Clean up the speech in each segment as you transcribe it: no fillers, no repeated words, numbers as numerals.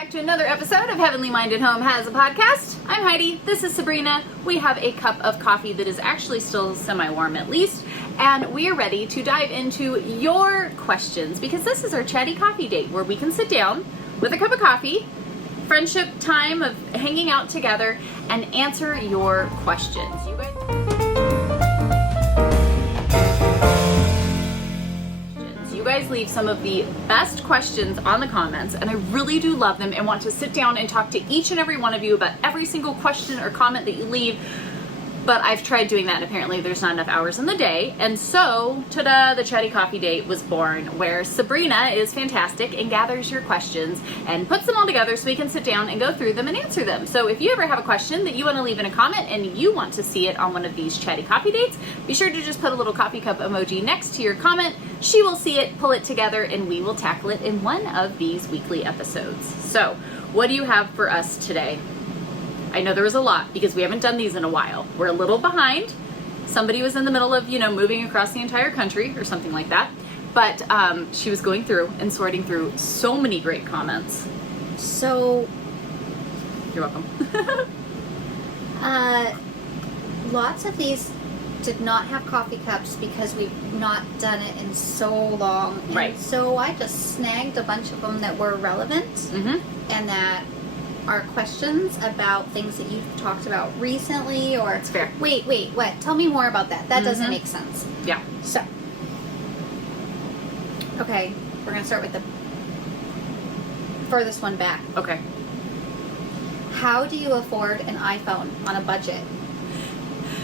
back to another episode of Heavenly Minded Home Has a Podcast. I'm Heidi. This is Sabrina. We have a cup of coffee that is actually still semi-warm at least, and we are ready to dive into your questions because this is our Chatty Coffee Date where we can sit down with a cup of coffee, friendship time of hanging out together, and answer your questions. You guys leave some of the best questions on the comments, and I really do love them and want to sit down and talk to each and every one of you about every single question or comment that you leave. But I've tried doing that, and apparently there's not enough hours in the day. And so, ta-da, the Chatty Coffee Date was born, where Sabrina is fantastic and gathers your questions and puts them all together so we can sit down and go through them and answer them. So if you ever have a question that you want to leave in a comment and you want to see it on one of these Chatty Coffee Dates, be sure to just put a little coffee cup emoji next to your comment. She will see it, pull it together, and we will tackle it in one of these weekly episodes. So, what do you have for us today? I know there was a lot because we haven't done these in a while. We're a little behind. Somebody was in the middle of, moving across the entire country or something like that. But she was going through and sorting through so many great comments. So, you're welcome. lots of these did not have coffee cups because we've not done it in so long. And right. So I just snagged a bunch of them that were relevant and that are questions about things that you've talked about recently or... That's fair. Wait, what? Tell me more about that. That doesn't make sense. Yeah. So, okay, we're going to start with the furthest one back. Okay. How do you afford an iPhone on a budget?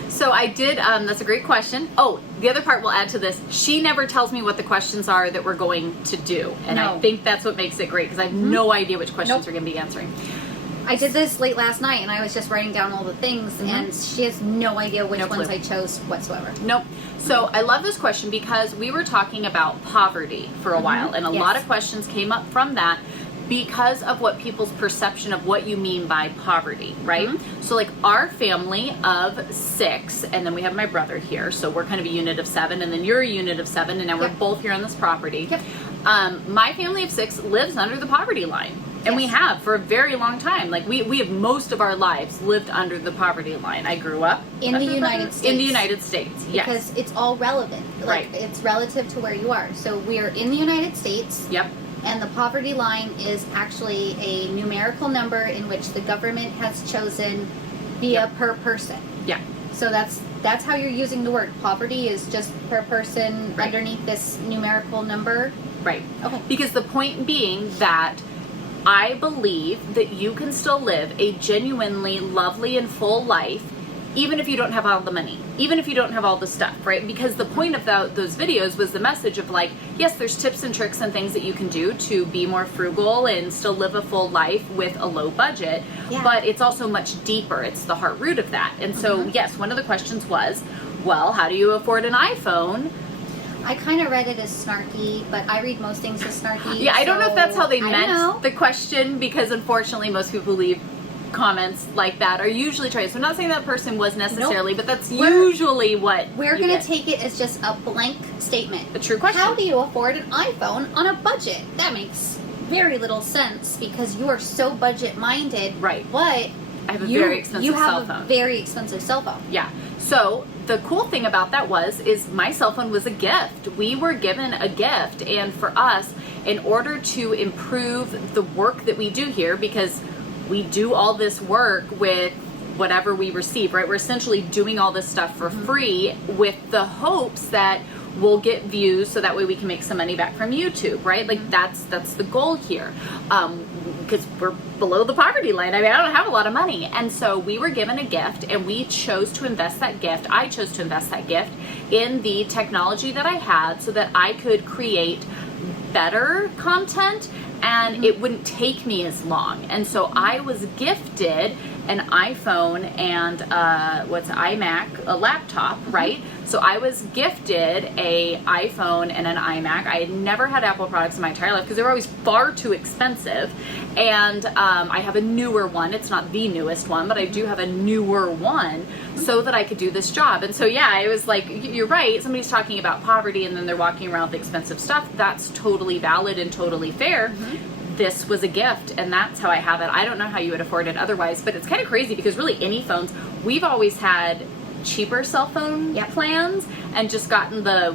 So I did, that's a great question. Oh, the other part we'll add to this, she never tells me what the questions are that we're going to do. And I think that's what makes it great because I have no idea which questions we're going to be answering. I did this late last night and I was just writing down all the things and she has no idea which ones I chose whatsoever. Nope. So I love this question because we were talking about poverty for a while and a lot of questions came up from that because of what people's perception of what you mean by poverty, right? So like our family of 6, and then we have my brother here, so we're kind of a unit of 7, and then you're a unit of 7, and now we're both here on this property. My family of 6 lives under the poverty line. And we have for a very long time. Like we have most of our lives lived under the poverty line. I grew up in the United States. In the United States, yes. Because it's all relevant. Like it's relative to where you are. So we're in the United States. Yep. And the poverty line is actually a numerical number in which the government has chosen via per person. Yeah. So that's how you're using the word. Poverty is just per person underneath this numerical number. Right. Okay. Because the point being that I believe that you can still live a genuinely lovely and full life even if you don't have all the money, even if you don't have all the stuff, right? Because the point of those videos was the message of like, yes, there's tips and tricks and things that you can do to be more frugal and still live a full life with a low budget, but it's also much deeper. It's the heart root of that. And so, yes, one of the questions was, well, how do you afford an iPhone? I kind of read it as snarky, but I read most things as snarky. Yeah, I don't know if that's how they meant the question because unfortunately most people leave comments like that are usually trying. So I'm not saying that person was necessarily, but that's usually what we're going to take it as just a blank statement. A true question. How do you afford an iPhone on a budget? That makes very little sense because you are so budget minded. Right. But I have a very expensive cell phone. You have a very expensive cell phone. Yeah. So the cool thing about that is my cell phone was a gift. We were given a gift, and for us, in order to improve the work that we do here, because we do all this work with whatever we receive, right? We're essentially doing all this stuff for free with the hopes that we'll get views so that way we can make some money back from YouTube, right? Like that's the goal here. Because we're below the poverty line. I mean, I don't have a lot of money. And so we were given a gift and we chose to invest that gift. I chose to invest that gift in the technology that I had so that I could create better content and it wouldn't take me as long. And so I was gifted an iPhone and iMac, a laptop, right? So I was gifted a iPhone and an iMac. I had never had Apple products in my entire life because they were always far too expensive. And I have a newer one. It's not the newest one, but I do have a newer one so that I could do this job. And so, yeah, it was like, you're right. Somebody's talking about poverty and then they're walking around with expensive stuff. That's totally valid and totally fair. this was a gift, and that's how I have it. I don't know how you would afford it otherwise, but it's kind of crazy because really any phones, we've always had cheaper cell phone plans and just gotten the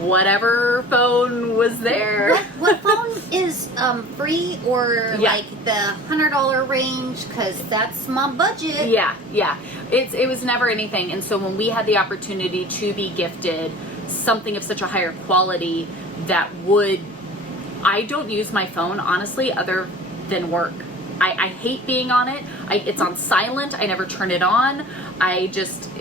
whatever phone was there. What phone is free or like the $100 range? Because that's my budget. Yeah. It was never anything. And so when we had the opportunity to be gifted something of such a higher quality that would, I don't use my phone honestly other than work. I hate being on it. It's on silent. I never turn it on. I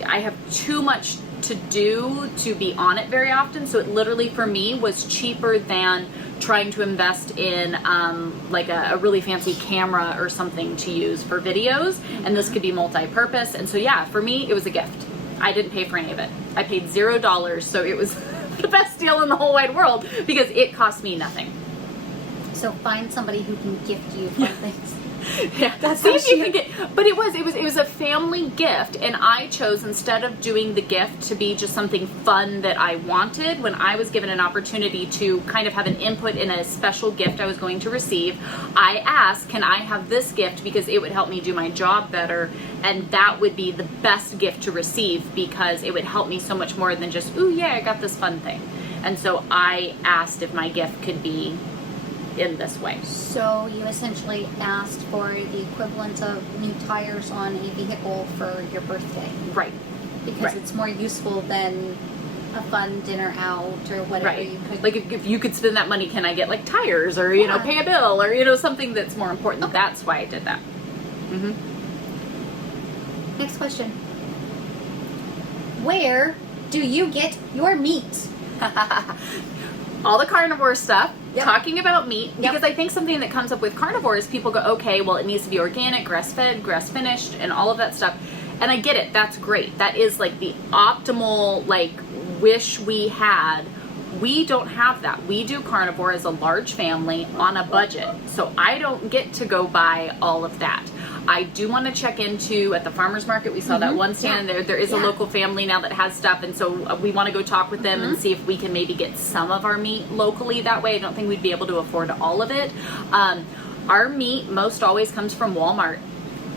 have too much to do to be on it very often. So it literally for me was cheaper than trying to invest in like a really fancy camera or something to use for videos. And this could be multi-purpose. And so yeah, for me, it was a gift. I didn't pay for any of it. I paid $0. So it was the best deal in the whole wide world because it cost me nothing. So find somebody who can gift you fun things. Yeah, that's see if you can get. But it was a family gift, and I chose instead of doing the gift to be just something fun that I wanted. When I was given an opportunity to kind of have an input in a special gift I was going to receive, I asked, "Can I have this gift because it would help me do my job better?" And that would be the best gift to receive because it would help me so much more than just, "Ooh, yeah, I got this fun thing." And so I asked if my gift could be in this way. So you essentially asked for the equivalent of new tires on a vehicle for your birthday. Right. Because it's more useful than a fun dinner out or whatever you could. Like if you could spend that money, can I get like tires or, you know, pay a bill or, you know, something that's more important. Okay. That's why I did that. Mm-hmm. Next question. Where do you get your meat? All the carnivore stuff, talking about meat, because I think something that comes up with carnivore is people go, okay, well, it needs to be organic, grass-fed, grass-finished, and all of that stuff. And I get it. That's great. That is like the optimal, like, wish we had. We don't have that. We do carnivore as a large family on a budget. So I don't get to go buy all of that. I do want to check into at the farmer's market. We saw that one stand there. There is a local family now that has stuff, and so we want to go talk with them and see if we can maybe get some of our meat locally that way. I don't think we'd be able to afford all of it. Our meat most always comes from Walmart,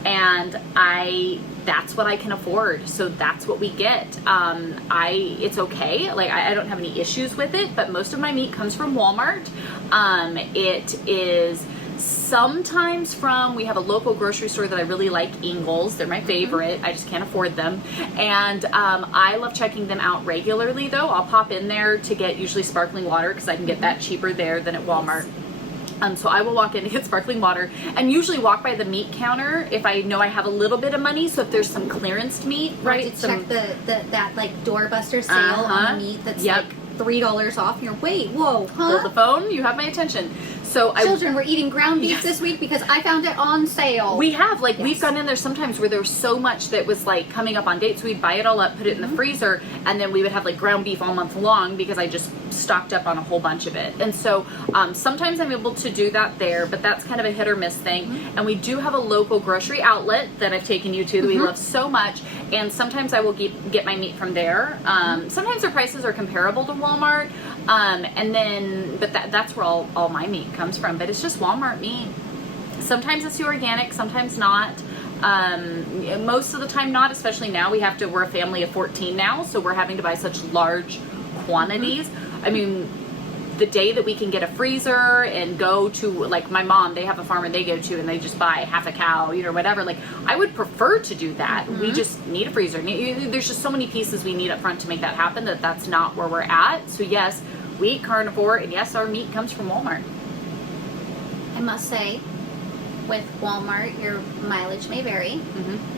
and that's what I can afford, so that's what we get. It's okay. Like I don't have any issues with it, but most of my meat comes from Walmart. It is sometimes we have a local grocery store that I really like, Ingles. They're my favorite. I just can't afford them. And I love checking them out regularly though. I'll pop in there to get usually sparkling water because I can get that cheaper there than at Walmart. So I will walk in to get sparkling water and usually walk by the meat counter if I know I have a little bit of money. So if there's some clearance meat, right? To check that like doorbuster sale on the meat that's like $3 off. You're whoa, huh? Hold the phone. You have my attention. So Children, we're eating ground beef this week because I found it on sale. We have, we've gone in there sometimes where there was so much that was like coming up on date, so we'd buy it all up, put it in the freezer, and then we would have like ground beef all month long because I just stocked up on a whole bunch of it. And so sometimes I'm able to do that there, but that's kind of a hit or miss thing. And we do have a local grocery outlet that I've taken you to that we love so much, and sometimes I will get my meat from there. Sometimes their prices are comparable to Walmart, but that's where all my meat comes from, but it's just Walmart meat. Sometimes it's the organic, sometimes not. Most of the time not, especially now. We're a family of 14 now, so we're having to buy such large quantities. I mean, the day that we can get a freezer and go to, like my mom, they have a farmer they go to and they just buy half a cow, you know, whatever. Like I would prefer to do that. We just need a freezer. There's just so many pieces we need up front to make that happen that's not where we're at. So yes, we eat carnivore, and yes, our meat comes from Walmart. I must say, with Walmart, your mileage may vary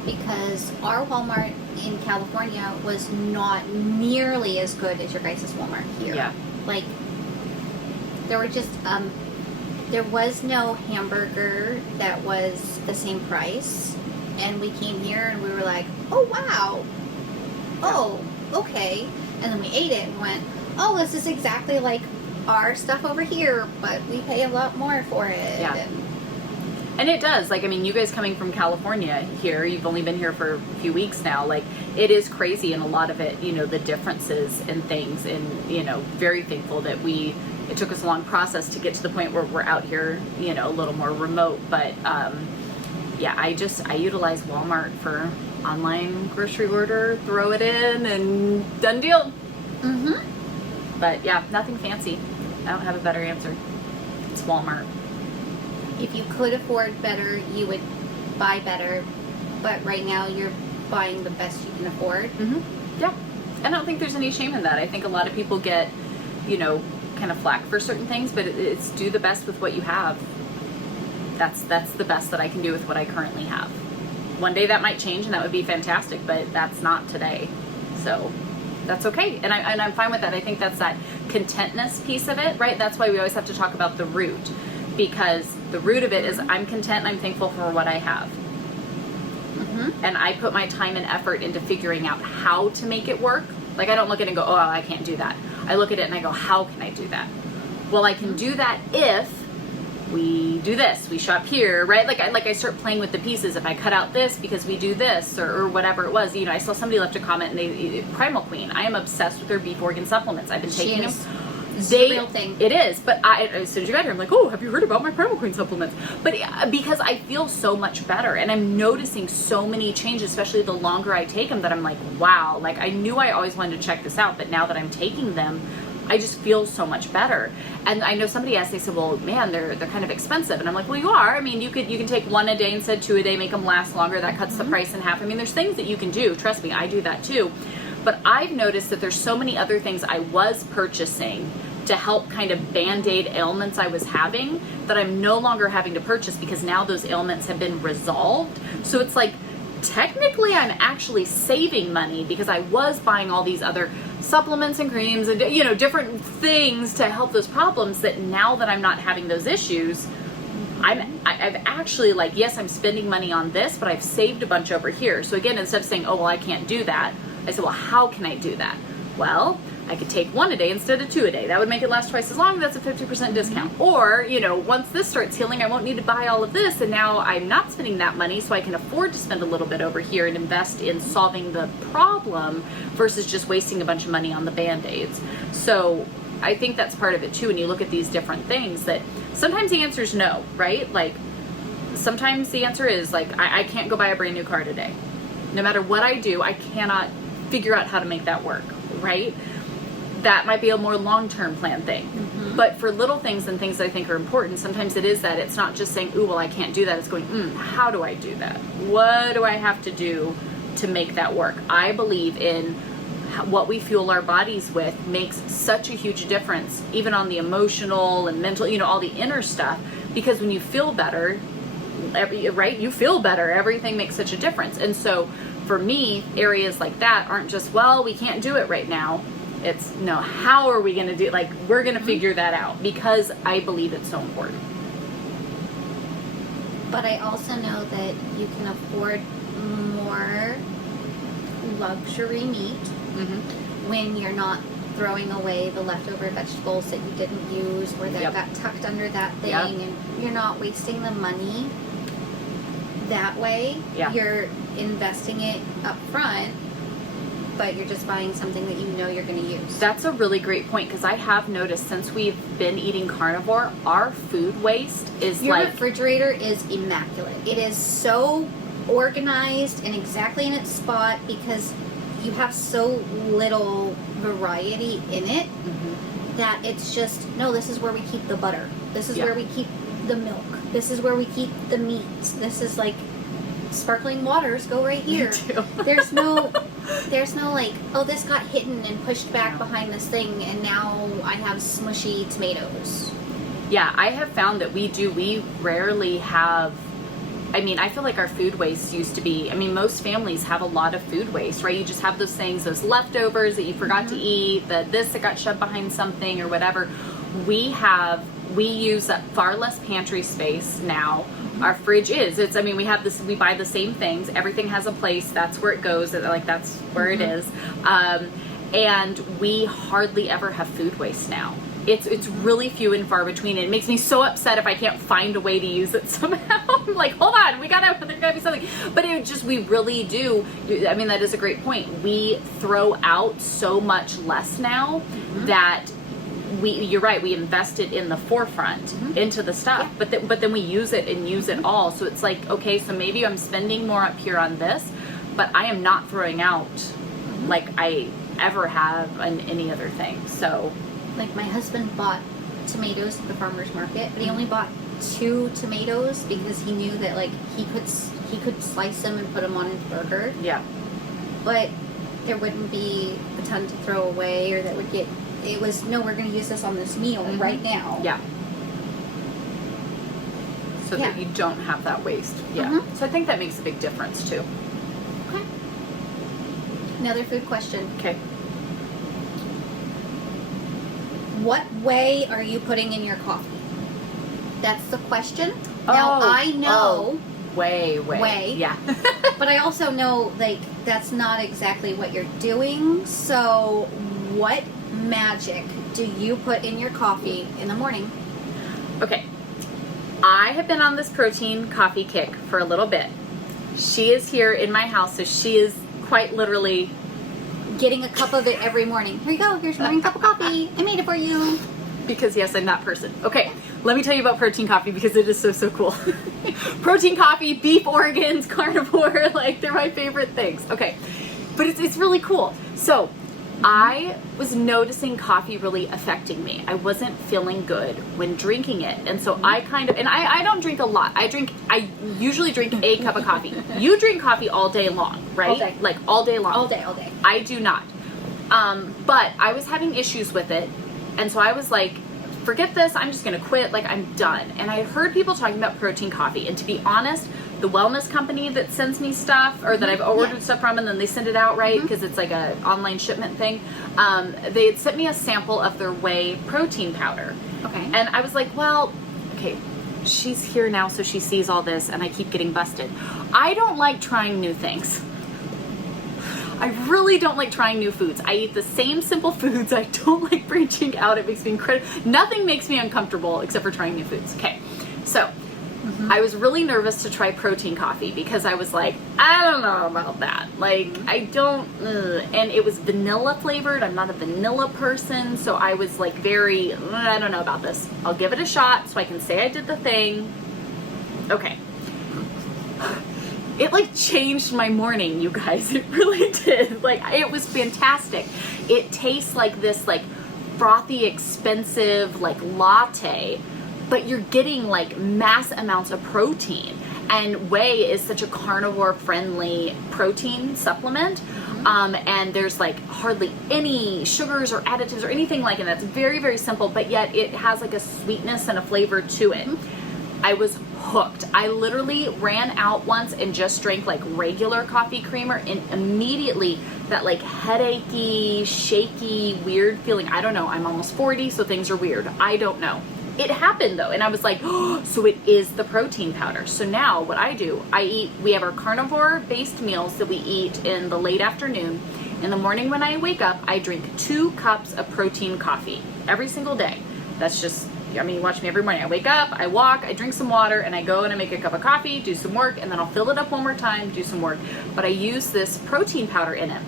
because our Walmart in California was not nearly as good as your guys' Walmart here. Yeah. Like, there were just, there was no hamburger that was the same price. And we came here and we were like, oh, wow. Oh, okay. And then we ate it and went, oh, this is exactly like our stuff over here, but we pay a lot more for it. Yeah. And it does. Like, I mean, you guys coming from California here, you've only been here for a few weeks now. Like, it is crazy in a lot of it, you know, the differences and things. And, you know, very thankful that we it took us a long process to get to the point where we're out here, you know, a little more remote. But yeah, I utilize Walmart for online grocery order, throw it in, and done deal. But yeah, nothing fancy. I don't have a better answer. It's Walmart. If you could afford better, you would buy better. But right now, you're buying the best you can afford. Yeah. I don't think there's any shame in that. I think a lot of people get, you know, kind of flack for certain things, but it's do the best with what you have. That's the best that I can do with what I currently have. One day that might change and that would be fantastic, but that's not today. So that's okay. And I'm fine with that. I think that's that contentness piece of it, right? That's why we always have to talk about the root, because the root of it is I'm content and I'm thankful for what I have. And I put my time and effort into figuring out how to make it work. Like, I don't look at it and go, oh, I can't do that. I look at it and I go, how can I do that? Well, I can do that if we do this, we shop here, right? Like I start playing with the pieces. If I cut out this because we do this, or whatever it was. You know, I saw somebody left a comment and Primal Queen. I am obsessed with their beef organ supplements. I've been taking them. It's a real thing. It is, but as soon as you got here, I'm like, oh, have you heard about my Primal Queen supplements? But because I feel so much better, and I'm noticing so many changes, especially the longer I take them, that I'm like, wow, like I knew I always wanted to check this out, but now that I'm taking them, I just feel so much better. And I know somebody asked, they said, well, man, they're kind of expensive. And I'm like, well, you are. I mean, you can take one a day instead of 2 a day, make them last longer. That cuts the price in half. I mean, there's things that you can do. Trust me, I do that too. But I've noticed that there's so many other things I was purchasing to help kind of band-aid ailments I was having that I'm no longer having to purchase, because now those ailments have been resolved. So it's like, technically I'm actually saving money, because I was buying all these other supplements and creams and, you know, different things to help those problems, that now that I'm not having those issues, I've actually, like, yes, I'm spending money on this, but I've saved a bunch over here. So again, instead of saying, oh, well, I can't do that, I said, well, how can I do that? Well, I could take 1 a day instead of 2 a day. That would make it last twice as long. That's a 50% discount. Or, you know, once this starts healing, I won't need to buy all of this, and now I'm not spending that money, so I can afford to spend a little bit over here and invest in solving the problem versus just wasting a bunch of money on the Band-Aids. So I think that's part of it too, when you look at these different things, that sometimes the answer is no, right? Like, sometimes the answer is, like, I can't go buy a brand new car today. No matter what I do, I cannot figure out how to make that work, right? That might be a more long-term plan thing. But for little things and things that I think are important, sometimes it is that it's not just saying, ooh, well, I can't do that. It's going, how do I do that? What do I have to do to make that work? I believe in what we fuel our bodies with makes such a huge difference, even on the emotional and mental, you know, all the inner stuff, because when you feel better, right, you feel better, everything makes such a difference. And so for me, areas like that aren't just, well, we can't do it right now. It's, no, how are we going to do it? Like, we're going to figure that out, because I believe it's so important. But I also know that you can afford more luxury meat when you're not throwing away the leftover vegetables that you didn't use, or that got tucked under that thing, and you're not wasting the money that way. You're investing it up front, but you're just buying something that you know you're going to use. That's a really great point, because I have noticed since we've been eating carnivore, our food waste is Your refrigerator is immaculate. It is so organized and exactly in its spot, because you have so little variety in it that it's just, no, this is where we keep the butter. This is where we keep the milk. This is where we keep the meats. This is like, sparkling waters go right here. There's no like, oh, this got hidden and pushed back behind this thing, and now I have smushy tomatoes. Yeah, I have found that we rarely have, I mean, I feel like our food waste used to be, I mean, most families have a lot of food waste, right? You just have those things, those leftovers that you forgot to eat, that got shoved behind something or whatever. We use up far less pantry space now. Our fridge I mean, we buy the same things. Everything has a place. That's where it goes. Like, that's where it is. And we hardly ever have food waste now. It's really few and far between. It makes me so upset if I can't find a way to use it somehow. I'm like, hold on, there gotta be something. But we really do. I mean, that is a great point. We throw out so much less now that you're right, we invest it in the forefront into the stuff, but then we use it and use it all. So it's like, okay, so maybe I'm spending more up here on this, but I am not throwing out like I ever have on any other thing. So like my husband bought tomatoes at the farmer's market, but he only bought 2 tomatoes because he knew that like he could slice them and put them on his burger. Yeah. But there wouldn't be a ton to throw away, or that would get. It was no, we're going to use this on this meal right now. Yeah. So that you don't have that waste. Yeah. So I think that makes a big difference too. Okay. Another food question. Okay. What whey are you putting in your coffee? That's the question. Now I know whey. Yeah. but I also know like that's not exactly what you're doing. So what magic do you put in your coffee in the morning? Okay. I have been on this protein coffee kick for a little bit. She is here in my house, so she is quite literally getting a cup of it every morning. Here you go. Here's your morning cup of coffee. I made it for you. Because yes, I'm that person. Okay, let me tell you about protein coffee because it is so cool. Protein coffee, beef organs, carnivore, like they're my favorite things. Okay, but it's really cool. So I was noticing coffee really affecting me. I wasn't feeling good when drinking it. And so I kind of, and I don't drink a lot. I usually drink a cup of coffee. You drink coffee all day long, right? All day. Like all day long. All day. I do not. But I was having issues with it. And so I was like, forget this, I'm just gonna quit, like I'm done. And I heard people talking about protein coffee, and to be honest, the wellness company that sends me stuff, or that I've ordered stuff from and then they send it out, right, because it's like a online shipment thing, they had sent me a sample of their whey protein powder. Okay. And I was like, well, okay, she's here now, so she sees all this, and I keep getting busted. I don't like trying new things. I really don't like trying new foods. I eat the same simple foods. I don't like branching out. It makes me incredible. Nothing makes me uncomfortable except for trying new foods. Okay, so I was really nervous to try protein coffee because I was like, I don't know about that. Like, I don't, and it was vanilla flavored. I'm not a vanilla person, so I was like very, I don't know about this. I'll give it a shot so I can say I did the thing. Okay. It like changed my morning, you guys. It really did. Like, it was fantastic. It tastes like this like frothy, expensive like latte, but you're getting like mass amounts of protein. And whey is such a carnivore friendly protein supplement. And there's like hardly any sugars or additives or anything like it. That's very, very simple, but yet it has like a sweetness and a flavor to it. I was hooked. I literally ran out once and just drank like regular coffee creamer, and immediately that like headachy, shaky, weird feeling. I don't know. I'm almost 40, so things are weird. I don't know. It happened though, and I was like, oh, so it is the protein powder. So now what I do, we have our carnivore based meals that we eat in the late afternoon. In the morning when I wake up, I drink 2 cups of protein coffee every single day. That's just, I mean, you watch me every morning. I wake up, I walk, I drink some water, and I go and I make a cup of coffee, do some work, and then I'll fill it up one more time, do some work. But I use this protein powder in it.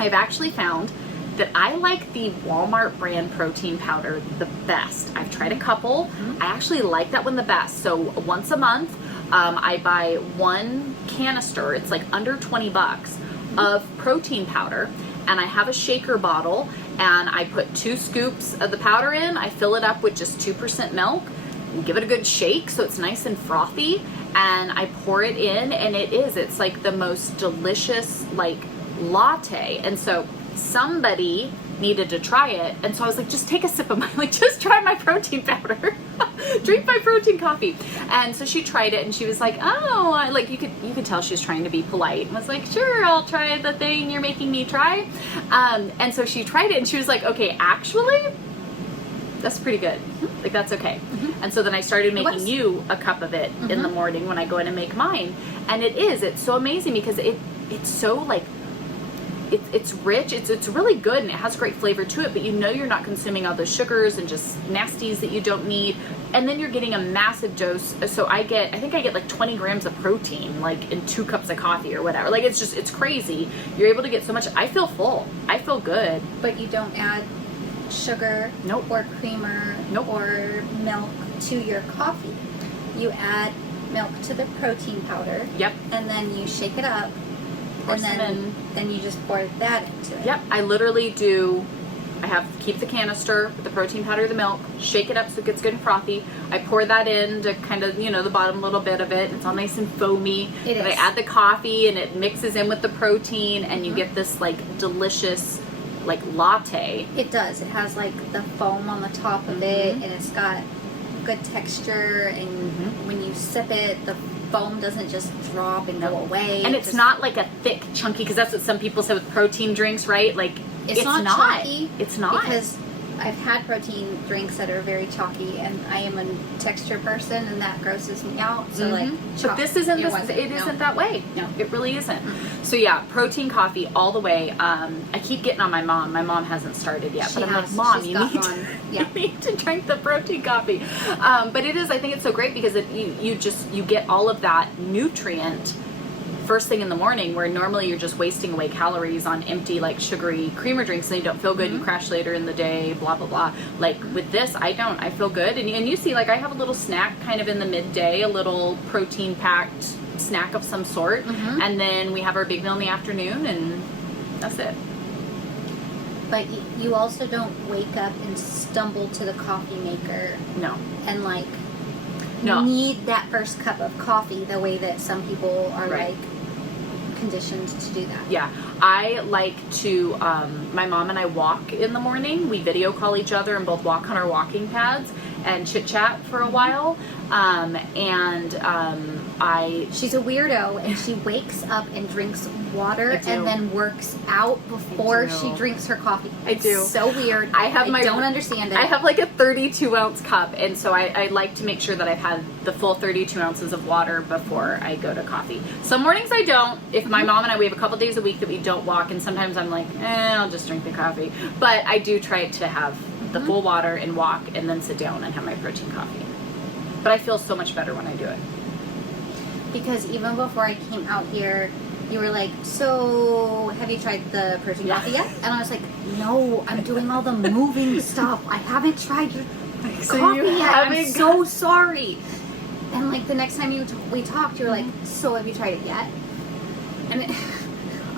I've actually found that I like the Walmart brand protein powder the best. I've tried a couple. I actually like that one the best. So once a month, I buy 1 canister. It's like under 20 bucks of protein powder, and I have a shaker bottle, and I put 2 scoops of the powder in. I fill it up with just 2% milk and give it a good shake so it's nice and frothy, and I pour it in, and it's like the most delicious like latte. And so somebody needed to try it, and so I was like, just take a sip of just try my protein powder. Drink my protein coffee. And so she tried it, and she was like, oh, like you could tell she was trying to be polite, and was like, sure, I'll try the thing you're making me try. And so she tried it, and she was like, okay, actually that's pretty good. Like, that's okay. And so then I started making you a cup of it in the morning when I go in and make mine, and it's so amazing because it's so like it's rich, it's really good, and it has great flavor to it, but you know you're not consuming all those sugars and just nasties that you don't need, and then you're getting a massive dose. So I think I get like 20 grams of protein like in 2 cups of coffee or whatever. Like, it's crazy. You're able to get so much. I feel full. I feel good. But you don't add sugar Nope. or creamer Nope. or milk to your coffee. You add milk to the protein powder. Yep. And then you shake it up. Pour and some in. then you just pour that into it. Yep. I literally do. I have keep the canister with the protein powder, the milk, shake it up so it gets good and frothy. I pour that in to kind of, the bottom little bit of it. It's all nice and foamy. It And is. I add the coffee and it mixes in with the protein and you get this like delicious like latte. It does. It has like the foam on the top of it, and it's got good texture. And when you sip it, the foam doesn't just drop and go away. And it's not like a thick, chunky, because that's what some people say with protein drinks, right? Like It's not chalky. It's not. Because I've had protein drinks that are very chalky, and I am a texture person, and that grosses me out. So like, but this isn't. wasn't. It No. isn't that way. No. It really isn't. So yeah, protein coffee all the way. I keep getting on my mom. My mom hasn't started yet, She but I'm like, has. Mom, She's you got need one. to, Yeah. you need to drink the protein coffee. But it is. I think it's so great because you get all of that nutrient first thing in the morning, where normally you're just wasting away calories on empty like sugary creamer drinks and you don't feel good. You crash later in the day, blah blah blah. Like with this, I don't. I feel good. And you see, like I have a little snack kind of in the midday, a little protein packed snack of some sort, and then we have our big meal in the afternoon, and that's it. But you also don't wake up and stumble to the coffee maker No. and like No. need that first cup of coffee the way that some people are Right. like conditioned to do that. Yeah, I like to, my mom and I walk in the morning. We video call each other and both walk on our walking pads and chit chat for a while. She's a weirdo, and she wakes up and drinks water I do. and then works out before do. she drinks her coffee. I do. It's so weird. I don't understand it. I have like a 32 ounce cup, and so I like to make sure that I've had the full 32 ounces of water before I go to coffee. Some mornings I don't. If my mom and I, we have a couple days a week that we don't walk, and sometimes I'm like, I'll just drink the coffee. But I do try to have the full water and walk and then sit down and have my protein coffee. But I feel so much better when I do it. Because even before I came out here, you were like, so have you tried the protein coffee yet? And I was like, no, I'm doing all the moving stuff. I haven't tried your coffee yet. I'm so sorry. And like the next time we talked, you were like, so have you tried it yet? And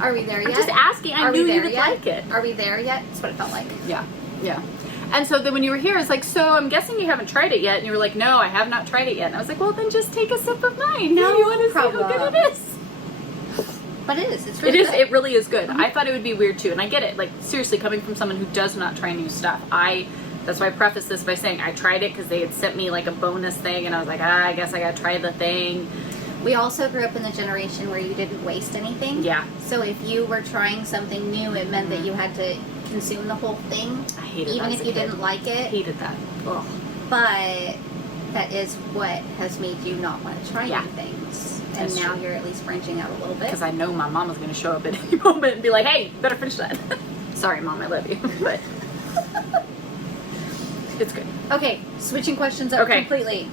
are we there yet? I'm just asking. I knew you would like it. Are we there yet? That's what it felt like. Yeah, yeah. And so then when you were here, it's like, so I'm guessing you haven't tried it yet. And you were like, no, I have not tried it yet. And I was like, well, then just take a sip of mine. No you want to see problem. how good it is. But it is. It's really good. It really is good. I thought it would be weird too. And I get it. Like, seriously, coming from someone who does not try new stuff. That's why I preface this by saying I tried it because they had sent me like a bonus thing. And I was like, I guess I got to try the thing. We also grew up in the generation where you didn't waste anything. Yeah. So if you were trying something new, it meant that you had to consume the whole thing. I hated that even as if a you kid. didn't like I it. hated that. Ugh. But that is what has made you not want to try Yeah. new things. And That's now true. you're at least branching out a little bit. Because I know my mom was going to show up at any moment and be like, hey, you better finish that. Sorry, Mom, I love you. But it's good. Okay, switching questions up Okay. completely.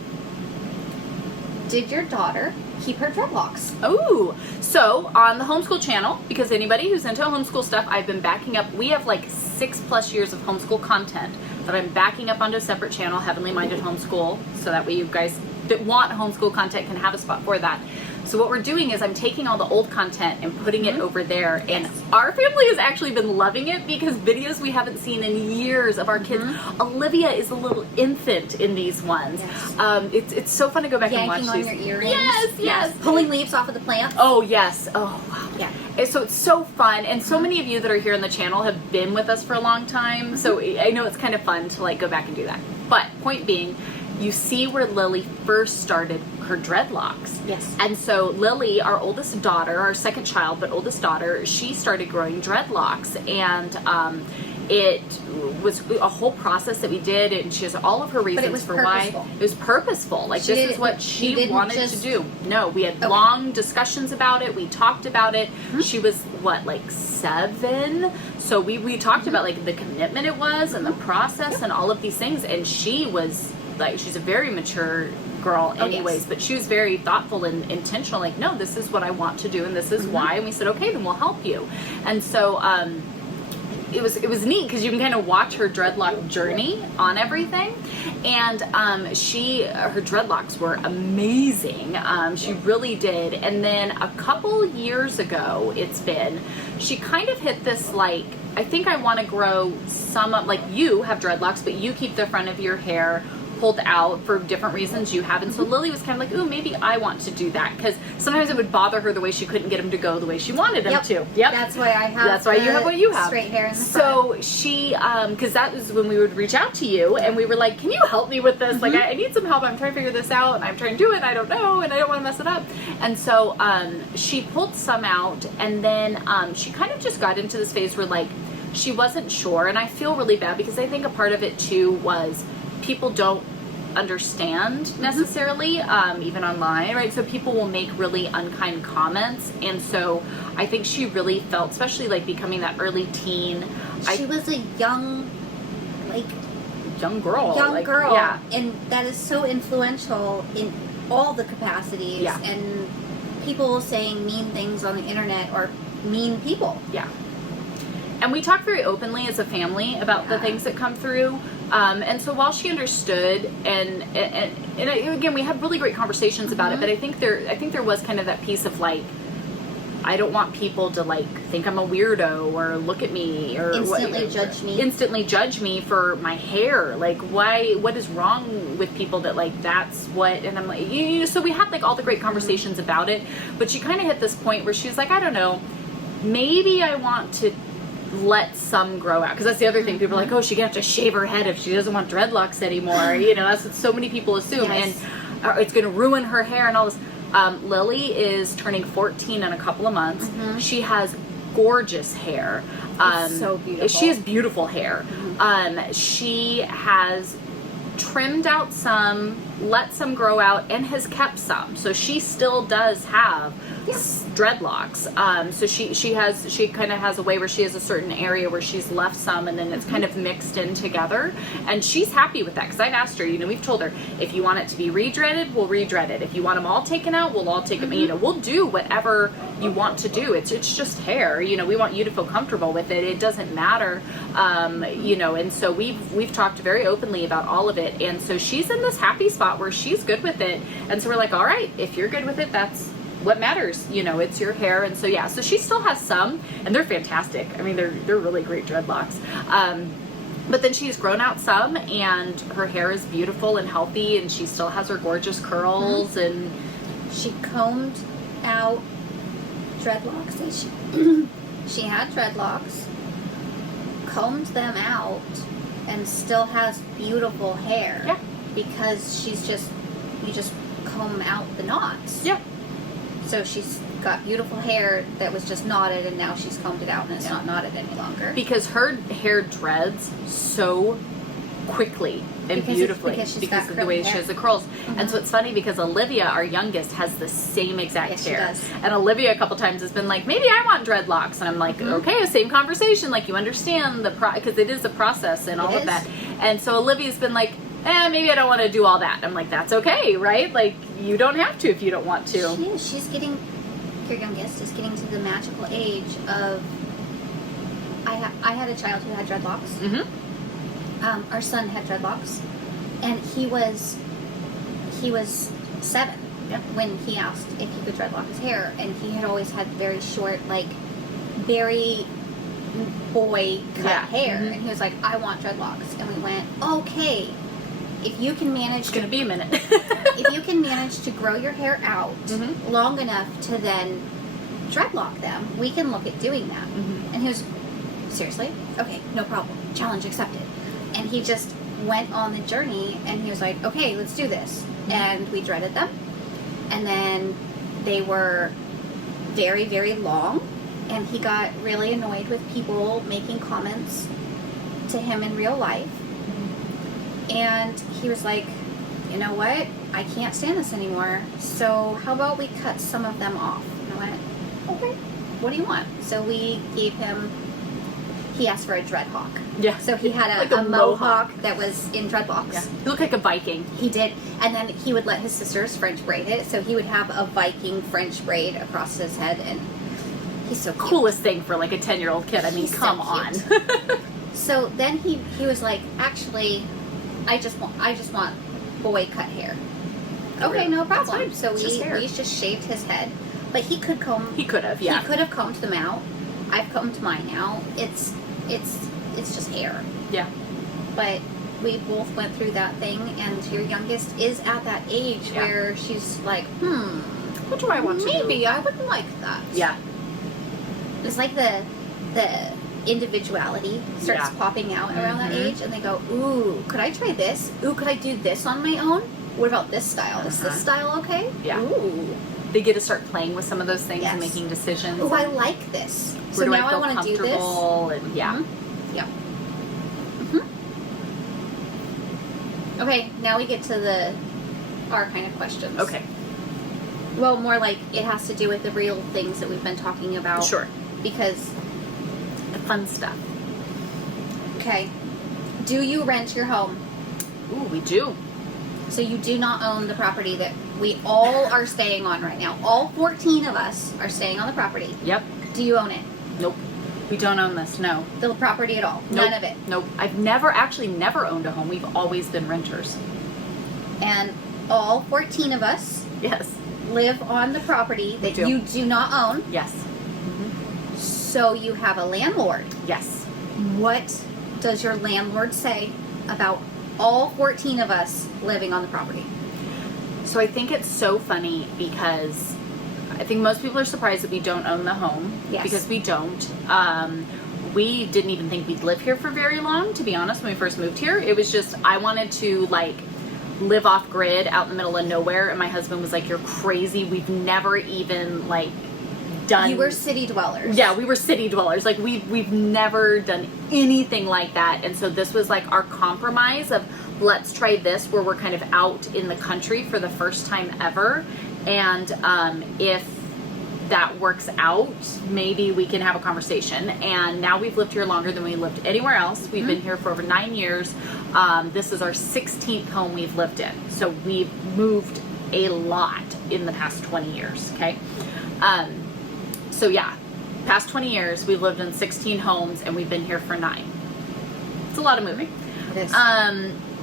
Did your daughter keep her dreadlocks? Oh, so on the homeschool channel, because anybody who's into homeschool stuff, I've been backing up. We have like 6+ years of homeschool content that I'm backing up onto a separate channel, Heavenly Minded Homeschool, so that way you guys that want homeschool content can have a spot for that. So what we're doing is I'm taking all the old content and putting it over there, and our family has actually been loving it because videos we haven't seen in years of our kids. Olivia is a little infant in these ones. Yes. It's so fun to go back and watch Yanking on these. your earrings. Yes. Pulling leaves off of the plants. Oh yes. Oh wow. Yeah. And so it's so fun, and so many of you that are here on the channel have been with us for a long time. So I know it's kind of fun to like go back and do that. But point being, you see where Lily first started her dreadlocks. Yes. And so Lily, our oldest daughter, our second child, but oldest daughter, she started growing dreadlocks, and it was a whole process that we did, and she has all of her reasons was for purposeful. why. It was purposeful. Like, this is what you she didn't wanted just- to do. No, we had long discussions about it. We talked about it. She was, what, like 7? So we talked about, like, the commitment it was and the process and all of these things. And she was, like, she's a very mature girl anyways, but she was very thoughtful and intentional. Like, no, this is what I want to do, and this is why. And we said, okay, then we'll help you. And so, it was neat because you can kind of watch her dreadlock journey on everything, and her dreadlocks were amazing. She really did. And then a couple years ago, she kind of hit this, like, I think I want to grow some up, like you have dreadlocks, but you keep the front of your hair pulled out for different reasons you have. And so Lily was kind of like, ooh, maybe I want to do that, because sometimes it would bother her the way she couldn't get them to go the way she wanted them to. Yep. That's why I have. That's why you have what you have. Straight hair in the so front. she, because that was when we would reach out to you and we were like, can you help me with this? Like, I need some help. I'm trying to figure this out and I'm trying to do it. And I don't know, and I don't want to mess it up. And so she pulled some out, and then she kind of just got into this phase where, like, she wasn't sure. And I feel really bad because I think a part of it too was people don't understand necessarily, even online, right? So people will make really unkind comments, and so I think she really felt, especially like becoming that early teen. She was a young girl, yeah, and that is so influential in all the capacities. Yeah. And people saying mean things on the internet are mean people. Yeah. And we talk very openly as a family about the things that come through. And so while she understood, and again, we had really great conversations about it, but I think there was kind of that piece of, like, I don't want people to, like, think I'm a weirdo or look at me or instantly judge me for my hair. Like, what is wrong with people that, like, that's what, and I'm like, so we had, like, all the great conversations about it, but she kind of hit this point where she's like, I don't know, maybe I want to let some grow out, because that's the other thing. People are like, oh, she's gonna have to shave her head if she doesn't want dreadlocks anymore. That's what so many people assume. Yes. And it's gonna ruin her hair and all this. Lily is turning 14 in a couple of months. She has gorgeous hair. It's so beautiful. She has beautiful hair. She has trimmed out some, let some grow out, and has kept some. So she still does have dreadlocks. So she kind of has a way where she has a certain area where she's left some, and then it's kind of mixed in together. And she's happy with that, because I've asked her, we've told her, if you want it to be redreaded, we'll redread it. If you want them all taken out, we'll all take them. We'll do whatever you want to do. It's just hair. We want you to feel comfortable with it. It doesn't matter. And so we've talked very openly about all of it. And so she's in this happy spot where she's good with it. And so we're like, all right, if you're good with it, that's what matters. It's your hair. And so, so she still has some, and they're fantastic. I mean, they're really great dreadlocks. But then she's grown out some, and her hair is beautiful and healthy, and she still has her gorgeous curls. And she combed out dreadlocks. She had dreadlocks, combed them out, and still has beautiful hair. Yeah. Because you just comb out the knots. Yeah. So she's got beautiful hair that was just knotted, and now she's combed it out and it's not knotted any longer. Because her hair dreads so quickly and beautifully because of the way she has the curls. And so it's funny because Olivia, our youngest, has the same exact hair. She does. And Olivia a couple times has been like, maybe I want dreadlocks. And I'm like, okay, same conversation. Like, you understand because it is a process and all of that. And so Olivia's been like, maybe I don't want to do all that. I'm like, that's okay, right? Like, you don't have to if you don't want to. She's getting, your youngest is getting to the magical age of, I had a child who had dreadlocks. Our son had dreadlocks, and he was 7 when he asked if he could dreadlock his hair, and he had always had very short, like, very boy cut hair, and he was like, I want dreadlocks. And we went, okay, if you can manage, it's gonna be a minute. if you can manage to grow your hair out long enough to then dreadlock them, we can look at doing that. And he was, seriously? Okay, no problem. Challenge accepted. And he just went on the journey, and he was like, okay, let's do this. And we dreaded them. And then they were very, very long, and he got really annoyed with people making comments to him in real life. And he was like, you know what? I can't stand this anymore. So how about we cut some of them off? And I went, okay, what do you want? So we gave him, he asked for a dreadhawk. Yeah. So he had like a mohawk that was in dreadlocks. Yeah. He looked like a Viking. He did. And then he would let his sisters French braid it. So he would have a Viking French braid across his head. And He's so cute. Coolest thing for like a 10-year-old kid. I mean, He's so come on. So then he was like, actually, I just want boy cut hair. Okay, no That's problem. fine. So It's just hair. we just shaved his head, but he could comb. He could have, yeah. He could have combed them out. I've combed mine out. It's just hair. Yeah. But we both went through that thing, and your youngest is at that age where she's like, What do I want to do? maybe I would like that. Yeah. It's like the individuality starts popping out around that age, and they go, ooh, could I try this? Ooh, could I do this on my own? What about this style? Is this style okay? Yeah. Ooh. They get to start playing with some of those things and Yes. making decisions. Ooh, I like this. So Where do now I feel want to do this. comfortable? And yeah. Yeah. Okay, now we get to our kind of questions. Okay. Well, more like it has to do with the real things that we've been talking about. Sure. Because, The fun stuff. okay, do you rent your home? Ooh, we do. So you do not own the property that we all are staying on right now. All 14 of us are staying on the property. Yep. Do you own it? Nope. We don't own this. No. The property at all? Nope. None of it? Nope. I've never owned a home. We've always been renters. And all 14 of us Yes. live on the property that do. you do not own. Yes. So you have a landlord. Yes. What does your landlord say about all 14 of us living on the property? So I think it's so funny because I think most people are surprised that we don't own the home. Yes. Because we don't. We didn't even think we'd live here for very long, to be honest, when we first moved here. It was just, I wanted to like live off grid out in the middle of nowhere, and my husband was like, you're crazy. We've never even like done. You were city dwellers. Yeah, we were city dwellers. Like we've never done anything like that. And so this was like our compromise of let's try this where we're kind of out in the country for the first time ever. And if that works out, maybe we can have a conversation. And now we've lived here longer than we lived anywhere else. We've been here for over 9 years. This is our 16th home we've lived in. So we've moved a lot in the past 20 years. Okay. So yeah, past 20 years, we've lived in 16 homes and we've been here for 9. It's a lot of moving. It is.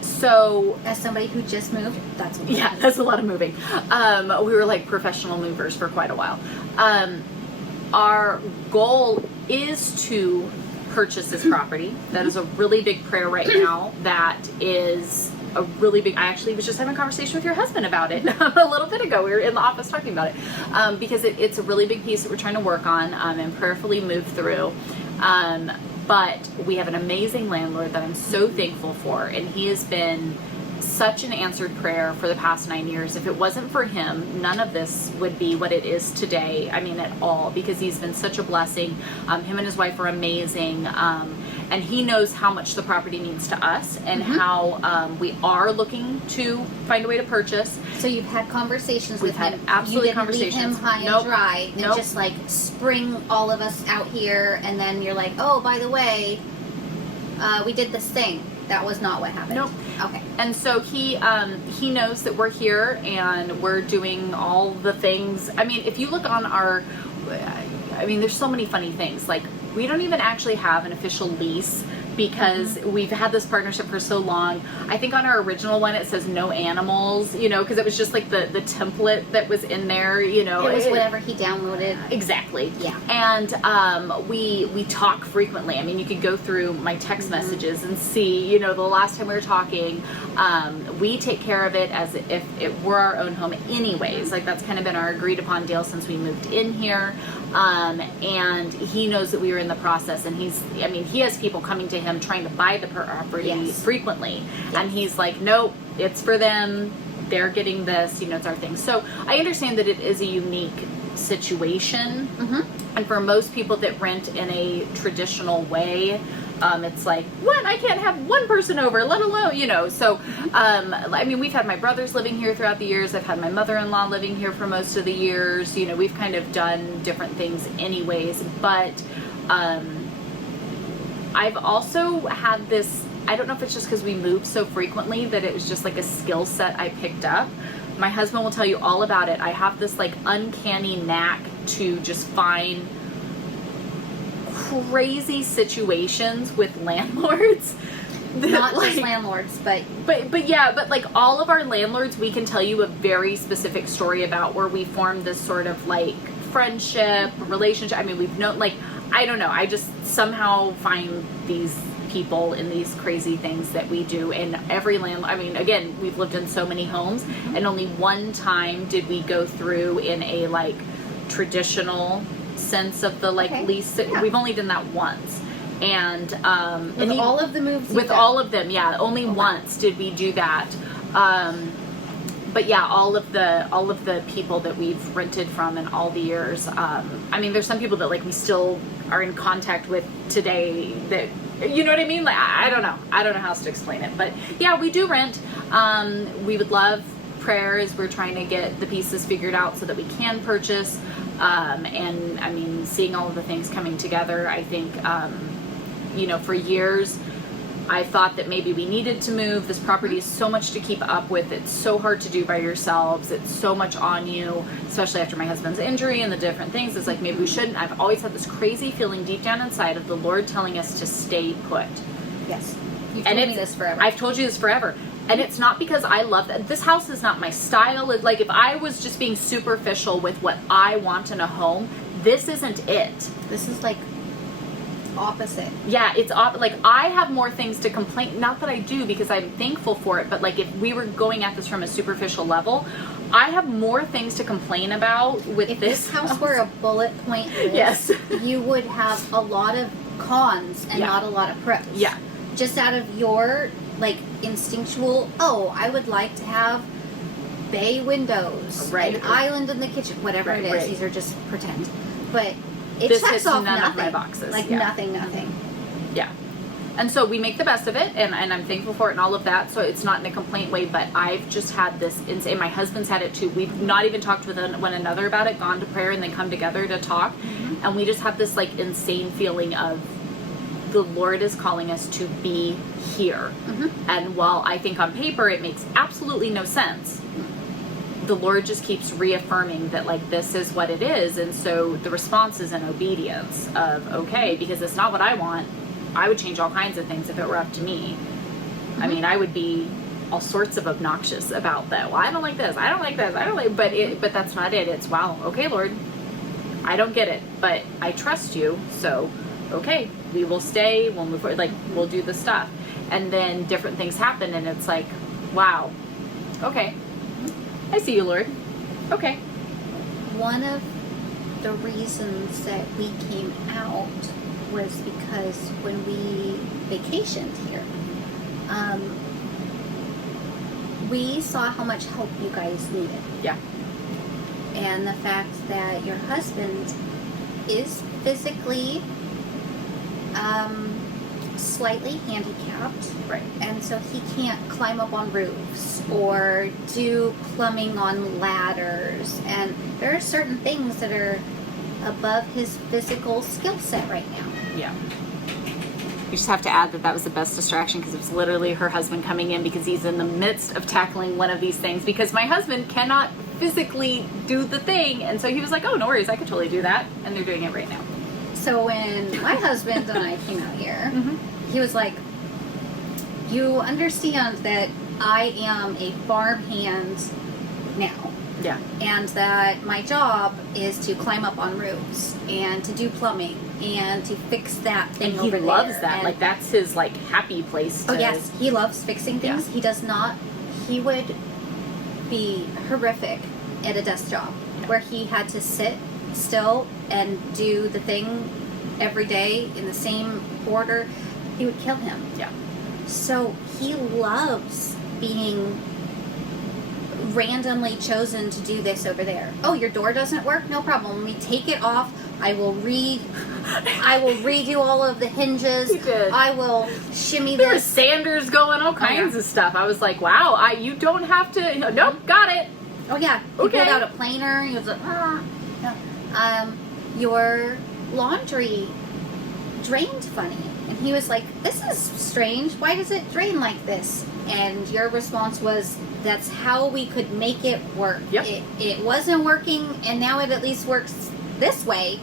So As somebody who just moved, that's what yeah, that's a lot of moving. We were like professional movers for quite a while. Our goal is to purchase this property. That is a really big prayer right now. That is a really big, I actually was just having a conversation with your husband about it a little bit ago. We were in the office talking about it because it's a really big piece that we're trying to work on and prayerfully move through. But we have an amazing landlord that I'm so thankful for, and he has been such an answered prayer for the past 9 years. If it wasn't for him, none of this would be what it is today. I mean, at all, because he's been such a blessing. Him and his wife are amazing. And he knows how much the property means to us and how we are looking to find a way to purchase. So you've had conversations with him. Absolutely, you didn't leave him high and dry and just like spring all of us out here, and then you're like, oh, by the way, we did this thing. That was not what happened. Nope. Okay. And so he knows that we're here and we're doing all the things. I mean, if you look on there's so many funny things. Like, we don't even actually have an official lease because we've had this partnership for so long. I think on our original one it says no animals, because it was just like the template that was in there, It was whatever he downloaded. Exactly. Yeah. And we talk frequently. I mean, you could go through my text messages and see, the last time we were talking, we take care of it as if it were our own home anyways. Like, that's kind of been our agreed upon deal since we moved in here. And he knows that we were in the process, and he has people coming to him trying to buy the property frequently. Yes. And he's like, nope, it's for them. They're getting this, it's our thing. So I understand that it is a unique situation. And for most people that rent in a traditional way, it's like, what? I can't have one person over, let alone, So, we've had my brothers living here throughout the years. I've had my mother-in-law living here for most of the years. We've kind of done different things anyways. But I've also had this, I don't know if it's just because we moved so frequently that it was just like a skill set I picked up. My husband will tell you all about it. I have this like uncanny knack to just find crazy situations with landlords. That, Not just landlords, but like all of our landlords, we can tell you a very specific story about where we formed this sort of like friendship, relationship. I mean, we've known, like, I don't know. I just somehow find these people in these crazy things that we do. And every landlord, I mean, again, we've lived in so many homes, and only one time did we go through in a like traditional sense of the like lease. Yeah. We've only done that once. And with all of the moves with all of them, yeah, only once did we do that. But yeah, all of the people that we've rented from in all the years. I mean, there's some people that like we still are in contact with today. That, you know what I mean? Like, I don't know how else to explain it. But yeah, we do rent. We would love prayer as we're trying to get the pieces figured out so that we can purchase. And I mean, seeing all of the things coming together, I think. You know, for years, I thought that maybe we needed to move. This property is so much to keep up with. It's so hard to do by yourselves. It's so much on you, especially after my husband's injury and the different things. It's like, maybe we shouldn't. I've always had this crazy feeling deep down inside of the Lord telling us to stay put. Yes. You've told me this forever. I've told you this forever. And it's not because I love that. This house is not my style. It's like, if I was just being superficial with what I want in a home, this isn't it. This is like opposite. Yeah, it's like I have more things to complain, not that I do because I'm thankful for it, but like if we were going at this from a superficial level, I have more things to complain about with if this house were a bullet point list, yes, you would have a lot of cons and not a lot of pros. Yeah. Just out of your like instinctual, I would like to have bay windows, an island in the kitchen, whatever it is. These are just pretend. But it this checks hits off none nothing. of my boxes. Like nothing. Yeah. And so we make the best of it, and I'm thankful for it and all of that. So it's not in a complaint way, but I've just had this insane. My husband's had it too. We've not even talked with one another about it, gone to prayer, and then come together to talk. And we just have this like insane feeling of the Lord is calling us to be here. And while I think on paper it makes absolutely no sense, the Lord just keeps reaffirming that like this is what it is. And so the response is an obedience of okay, because it's not what I want. I would change all kinds of things if it were up to me. I mean, I would be all sorts of obnoxious about that. Well, I don't like this. I don't like this. I don't like, but that's not it. It's wow. Okay, Lord, I don't get it, but I trust you. So, okay, we will stay. We'll move forward. Like we'll do the stuff, and then different things happen, and it's like, wow, okay, I see you, Lord. Okay. One of the reasons that we came out was because when we vacationed here, we saw how much help you guys needed. Yeah. And the fact that your husband is physically slightly handicapped. Right. And so he can't climb up on roofs or do plumbing on ladders. And there are certain things that are above his physical skill set right now. Yeah. You just have to add that was the best distraction because it was literally her husband coming in because he's in the midst of tackling one of these things because my husband cannot physically do the thing. And so he was like, oh, no worries, I could totally do that. And they're doing it right now. So when my husband and I came out here, he was like, you understand that I am a farmhand now. Yeah. And that my job is to climb up on roofs and to do plumbing and to fix that thing and over there. He loves that. And like that's his like happy place. Oh yes, he loves fixing things. Yeah. He does not. He would be horrific at a desk job where he had to sit still and do the thing every day in the same order. He would kill him. Yeah. So he loves being randomly chosen to do this over there. Oh, your door doesn't work? No problem. When we take it off, I will redo all of the hinges. You did. I will shimmy there this. was sanders going, all kinds of stuff. I was like, wow, you don't have to. Nope, got it. Oh yeah. He pulled out a planer. He was like, your laundry drained funny. And he was like, this is strange. Why does it drain like this? And your response was, that's how we could make it work. Yep. It wasn't working, and now it at least works this way.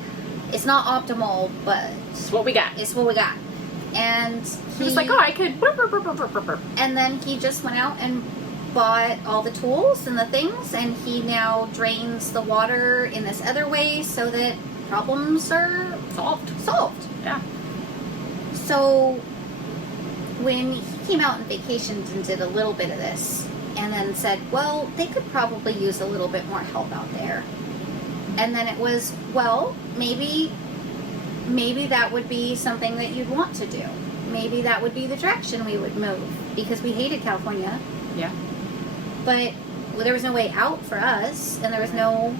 It's not optimal, but It's what we got. it's what we got. And He was like, oh, I could. and then he just went out and bought all the tools and the things, and he now drains the water in this other way so that problems are solved. Yeah. So when he came out on vacations and did a little bit of this, and then said, well, they could probably use a little bit more help out there. And then it was, well, maybe that would be something that you'd want to do. Maybe that would be the direction we would move, because we hated California. Yeah. But there was no way out for us, and there was no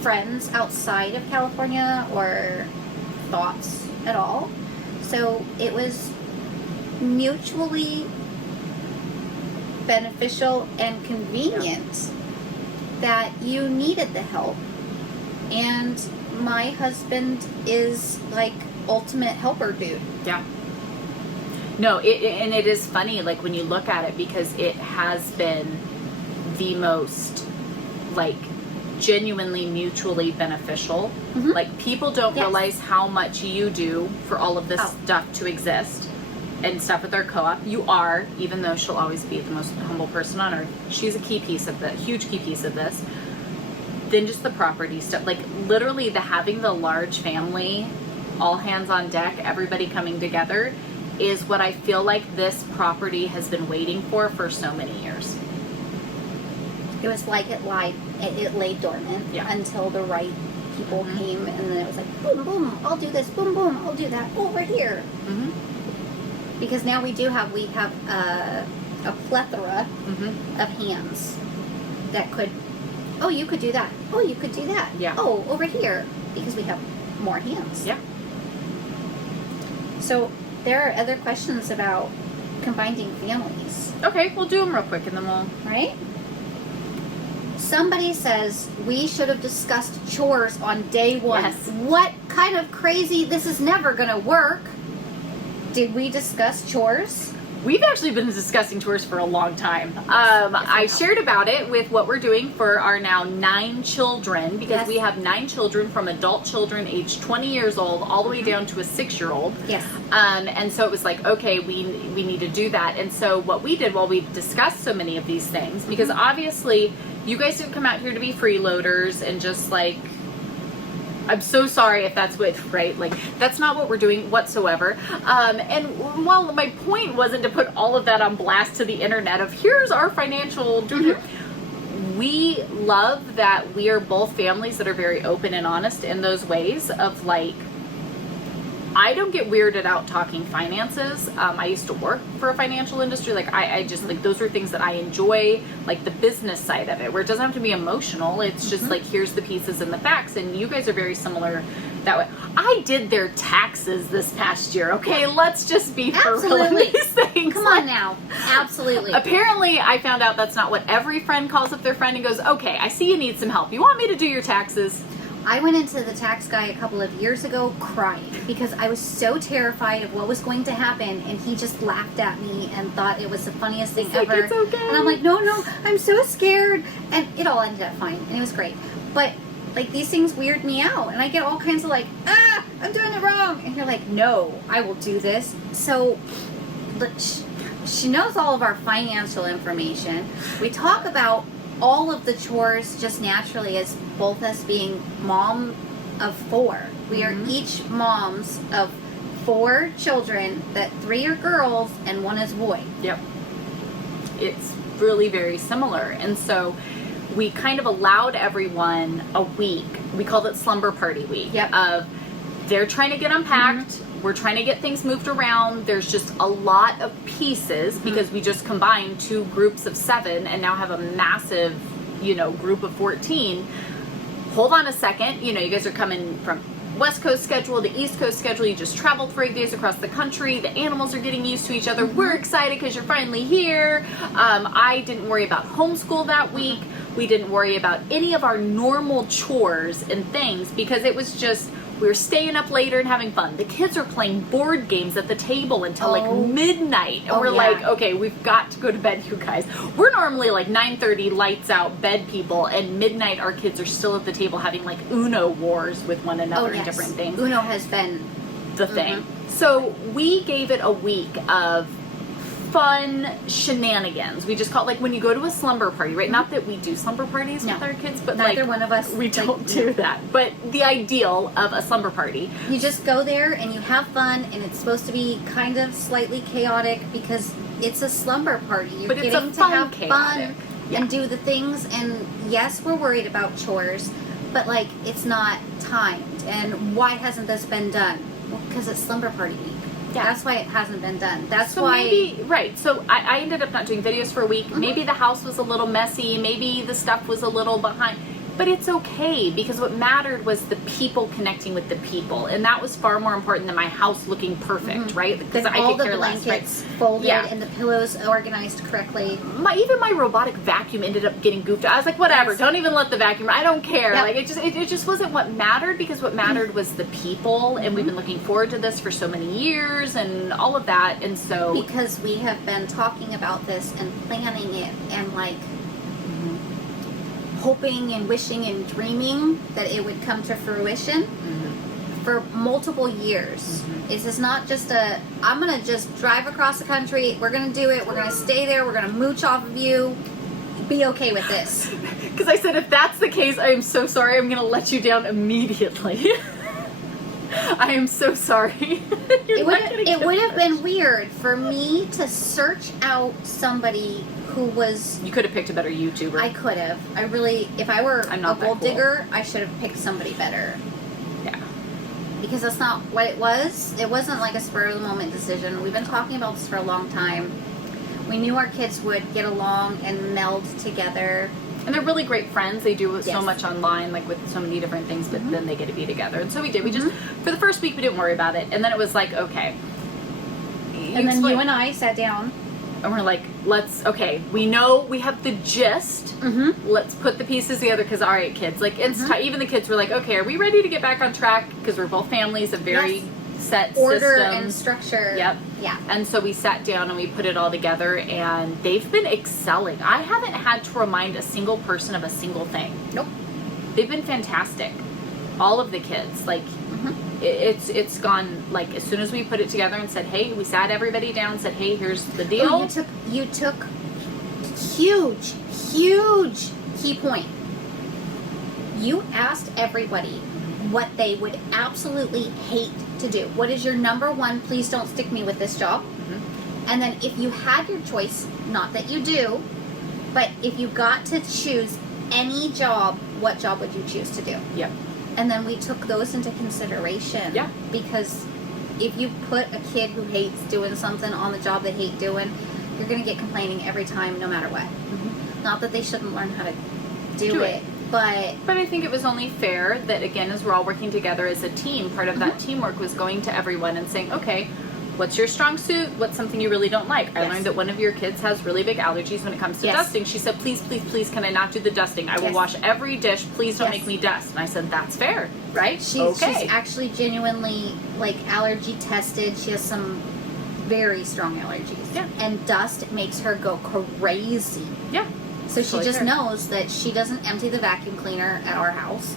friends outside of California or thoughts at all. So it was mutually beneficial and convenient that you needed the help. And my husband is like ultimate helper dude. Yeah. No, and it is funny, like, when you look at it, because it has been the most, like, genuinely mutually beneficial. Mhm. Like, people don't Yes. realize how much you do for all of this stuff to exist and stuff with our co-op. You are, even though she'll always be the most humble person on earth, she's a key piece of the huge key piece of this. Then just the property stuff, like, literally having the large family, all hands on deck, everybody coming together, is what I feel like this property has been waiting for so many years. It was like it lay dormant until the right people came, and then it was like, boom, boom, I'll do this, boom, boom, I'll do that, over here. Mm-hmm. Because now we have a plethora of hands that could, oh, you could do that, oh, you could do that, Yeah. oh, over here, because we have more hands. Yeah. So there are other questions about combining families, Okay, we'll do them real quick and then we'll... right? Somebody says we should have discussed chores on day one. Yes. What kind of crazy, this is never gonna work. Did we discuss chores? We've actually been discussing tours for a long time. I shared about it with what we're doing for our now 9 children, because Yes. we have 9 children, from adult children aged 20 years old all the way down to a 6-year-old. Yes. And so it was like, okay, we need to do that. And so what we did while we discussed so many of these things, because obviously you guys didn't come out here to be freeloaders and just like, I'm so sorry if that's what, right? Like, that's not what we're doing whatsoever. And while my point wasn't to put all of that on blast to the internet of here's our financial, we love that we are both families that are very open and honest in those ways of like, I don't get weirded out talking finances. I used to work for a financial industry. Like, I just, like, those are things that I enjoy, like the business side of it, where it doesn't have to be emotional. It's just like, here's the pieces and the facts. And you guys are very similar that way. I did their taxes this past year, okay? Let's just be for real with these things. Come on now. Absolutely. Apparently, I found out that's not what every friend calls up their friend and goes, okay, I see you need some help. You want me to do your taxes? I went into the tax guy a couple of years ago crying because I was so terrified of what was going to happen, and he just laughed at me and thought it was the funniest thing ever. It's okay. And I'm like, no, I'm so scared. And it all ended up fine, and it was great. But like, these things weird me out, and I get all kinds of like, I'm doing it wrong. And you're like, no, I will do this. So look, she knows all of our financial information. We talk about all of the chores just naturally as both us being mom of 4. We are each moms of 4 children, that 3 are girls and 1 is boy. Yep. It's really very similar. And so we kind of allowed everyone a week. We called it slumber party week. Yep. Of they're trying to get unpacked. We're trying to get things moved around. There's just a lot of pieces because we just combined 2 groups of 7 and now have a massive, group of 14. Hold on a second. You guys are coming from West Coast schedule, the East Coast schedule. You just traveled for 8 days across the country. The animals are getting used to each other. We're excited because you're finally here. I didn't worry about homeschool that week. We didn't worry about any of our normal chores and things because it was just, We were staying up later and having fun. The kids are playing board games at the table until like midnight. And we're like, okay, we've got to go to bed, you guys. We're normally like 9:30 lights out bed people, and midnight our kids are still at the table having like Uno wars with one another and different things. Uno has been the thing. So we gave it a week of fun shenanigans. We just call it like when you go to a slumber party, right? Not that we do slumber parties with our kids, but neither like one of us, we don't do that. But the ideal of a slumber party, you just go there and you have fun, and it's supposed to be kind of slightly chaotic because it's a slumber party. You're but it's getting a to fun have chaotic. fun and do the things. And yes, we're worried about chores, but like it's not timed. And why hasn't this been done? Well, because it's slumber party week. Yeah. That's why it hasn't been done. That's so why. Maybe, right. So I ended up not doing videos for a week. Maybe the house was a little messy. Maybe the stuff was a little behind. But it's okay, because what mattered was the people connecting with the people. And that was far more important than my house looking perfect, right? Because I could care less, right? Blankets folded and the pillows organized correctly. Even my robotic vacuum ended up getting goofed. I was like, whatever, don't even let the vacuum, I don't care. Like it just wasn't what mattered, because what mattered was the people, and we've been looking forward to this for so many years and all of that. And so because we have been talking about this and planning it and like hoping and wishing and dreaming that it would come to fruition for multiple years. This is not just I'm gonna just drive across the country, we're gonna do it, we're gonna stay there, we're gonna mooch off of you, be okay with this. Because I said, if that's the case, I am so sorry, I'm gonna let you down immediately. I am so sorry. It would have been weird for me to search out somebody who was... You could have picked a better YouTuber. I could have. I really... If I were a gold digger, I should have picked somebody better. Yeah. Because that's not what it was. It wasn't like a spur-of-the-moment decision. We've been talking about this for a long time. We knew our kids would get along and meld together. And they're really great friends. They do so much online, like with so many different things, but then they get to be together. And so we did. We just, for the first week, we didn't worry about it. And then it was like, okay. And then you and I sat down. And we're like, okay, we know we have the gist. Let's put the pieces together, because, all right, kids, like, it's even the kids were like, okay, are we ready to get back on track? Because we're both families of very set order systems. and structure. Yep. Yeah. And so we sat down and we put it all together, and they've been excelling. I haven't had to remind a single person of a single thing. Nope. They've been fantastic. All of the kids, like, it's gone, like, as soon as we put it together and said, hey, we sat everybody down and said, hey, here's the deal. Oh, you took huge key point. You asked everybody what they would absolutely hate to do. What is your number one, please don't stick me with this job? And then if you had your choice, not that you do, but if you got to choose any job, what job would you choose to do? Yep. And then we took those into consideration. Yeah. Because if you put a kid who hates doing something on the job they hate doing, you're going to get complaining every time, no matter what. Not that they shouldn't learn how to do it. But I think it was only fair that, again, as we're all working together as a team, part of that teamwork was going to everyone and saying, okay, what's your strong suit? What's something you really don't like? I learned that one of your kids has really big allergies when it comes to dusting. She said, please, please, please, can I not do the dusting? I will wash every dish. Please don't make me dust. And I said, that's fair, right? She's actually genuinely, like, allergy tested. She has some very strong allergies. Yeah. And dust makes her go crazy. Yeah. So she just knows that she doesn't empty the vacuum cleaner at our house.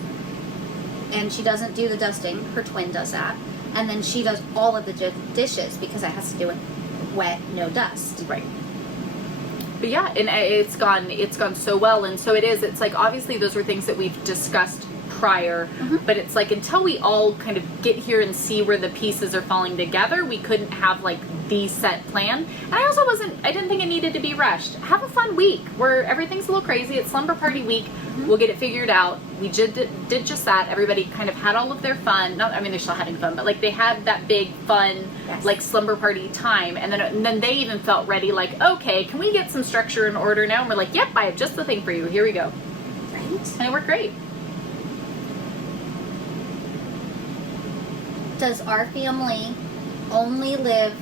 And she doesn't do the dusting. Her twin does that. And then she does all of the dishes because it has to do it wet, no dust. Right. But yeah, and it's gone so well. And so it's like, obviously those were things that we've discussed prior, but it's like, until we all kind of get here and see where the pieces are falling together, we couldn't have like the set plan. And I didn't think it needed to be rushed. Have a fun week where everything's a little crazy. It's slumber party week. We'll get it figured out. We did just that. Everybody kind of had all of their fun. They're still having fun, but like they had that big fun, like slumber party time. And then they even felt ready, like, okay, can we get some structure and order now? And we're like, yep, I have just the thing for you. Here we go. Right. And it worked great. Does our family only live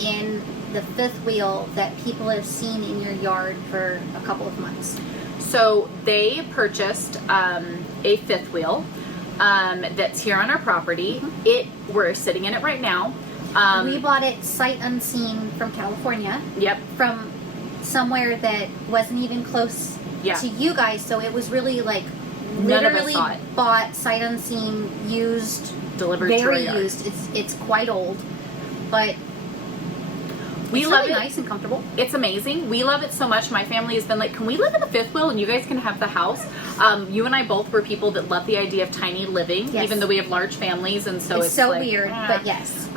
in the fifth wheel that people have seen in your yard for a couple of months? So they purchased a fifth wheel. that's here on our property. We're sitting in it right now. We bought it sight unseen from California. Yep. From somewhere that wasn't even close to you guys, so it was really like literally bought sight unseen, used, delivered, very to our used. It's quite old, but we it's love really it. Nice and comfortable. It's amazing. We love it so much. My family has been like, can we live in the fifth wheel and you guys can have the house? You and I both were people that love the idea of tiny living, even though we have large families, and so it's so like, weird, but yes.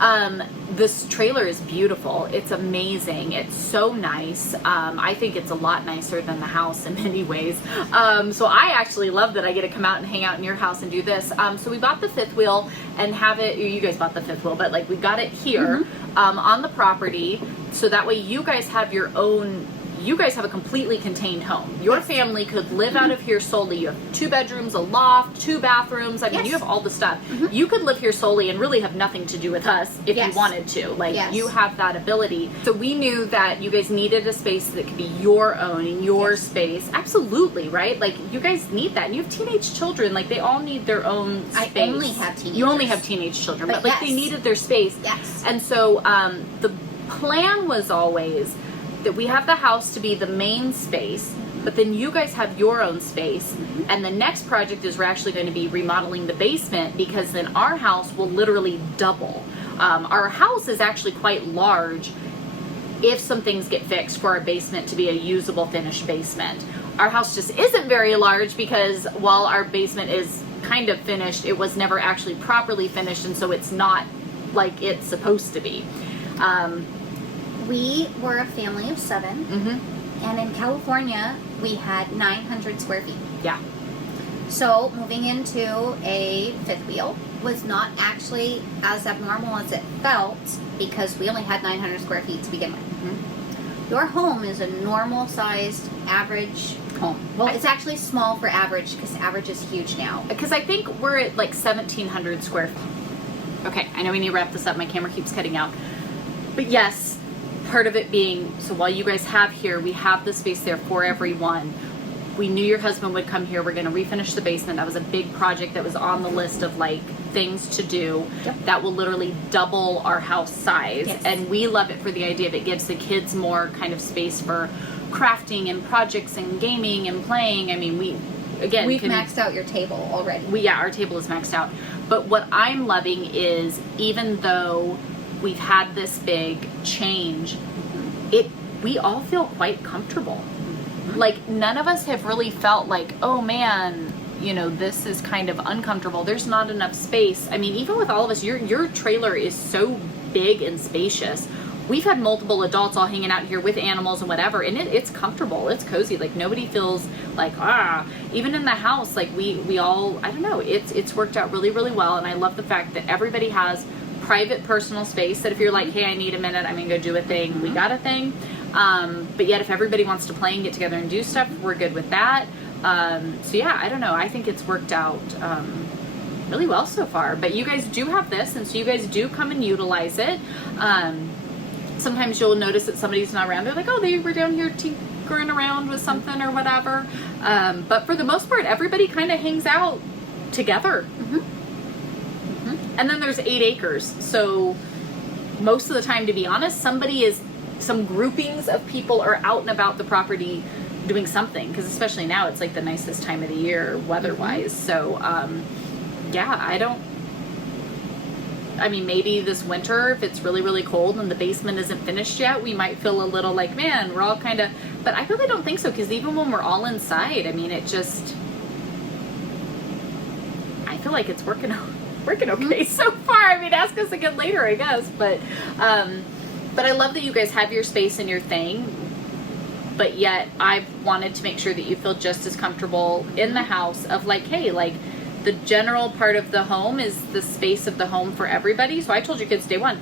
This trailer is beautiful. It's amazing. It's so nice. I think it's a lot nicer than the house in many ways. So I actually love that I get to come out and hang out in your house and do this. So we bought the fifth wheel and have it, you guys bought the fifth wheel, but like we got it here on the property. So that way you guys have your own, you guys have a completely contained home. Your family could live out of here solely. You have 2 bedrooms, a loft, 2 bathrooms. I mean, you have all the stuff. You could live here solely and really have nothing to do with us if you wanted to. Like, you have that ability. So we knew that you guys needed a space that could be your own and your space. Absolutely, right? Like, you guys need that. And you have teenage children. Like, they all need their own space. I only have teenagers. You only have teenage children. But like, they needed their space. Yes. And so the plan was always that we have the house to be the main space, but then you guys have your own space. And the next project is we're actually going to be remodeling the basement, because then our house will literally double. Our house is actually quite large if some things get fixed for our basement to be a usable finished basement. Our house just isn't very large because while our basement is kind of finished, it was never actually properly finished, and so it's not like it's supposed to be. We were a family of 7, and in California, we had 900 square feet. Yeah. So moving into a fifth wheel was not actually as abnormal as it felt, because we only had 900 square feet to begin with. Your home is a normal-sized, average home. Well, it's actually small for average, because average is huge now. Because I think we're at like 1,700 square feet. Okay, I know we need to wrap this up. My camera keeps cutting out. But yes, part of it being, so while you guys have here, we have the space there for everyone. We knew your husband would come here. We're going to refinish the basement. That was a big project that was on the list of like things to do. That will literally double our house size. And we love it for the idea of it gives the kids more kind of space for crafting and projects and gaming and playing. I mean, we've maxed out your table already. Our table is maxed out. But what I'm loving is, even though we've had this big change, we all feel quite comfortable. Like, none of us have really felt like, oh man, you know, this is kind of uncomfortable. There's not enough space. I mean, even with all of us, your trailer is so big and spacious. We've had multiple adults all hanging out here with animals and whatever, and it's comfortable. It's cozy. Like, nobody feels like, even in the house, like we all, I don't know, it's worked out really, really well. And I love the fact that everybody has private personal space, that if you're like, hey, I need a minute, I'm gonna go do a thing, we got a thing. But yet if everybody wants to play and get together and do stuff, we're good with that. So yeah, I don't know, I think it's worked out really well so far. But you guys do have this, and so you guys do come and utilize it. Sometimes you'll notice that somebody's not around. They're like, oh, they were down here tinkering around with something or whatever. But for the most part, everybody kind of hangs out together. And then there's 8 acres. So most of the time, to be honest, some groupings of people are out and about the property doing something. Because especially now, it's like the nicest time of the year weather-wise. So yeah, I mean, maybe this winter, if it's really, really cold and the basement isn't finished yet, we might feel a little like, man, we're all kind of, but I really don't think so, because even when we're all inside, I mean, I feel like it's working okay so far. I mean, ask us again later, I guess, but I love that you guys have your space and your thing, but yet I've wanted to make sure that you feel just as comfortable in the house of like, hey, like, the general part of the home is the space of the home for everybody. So I told your kids day one,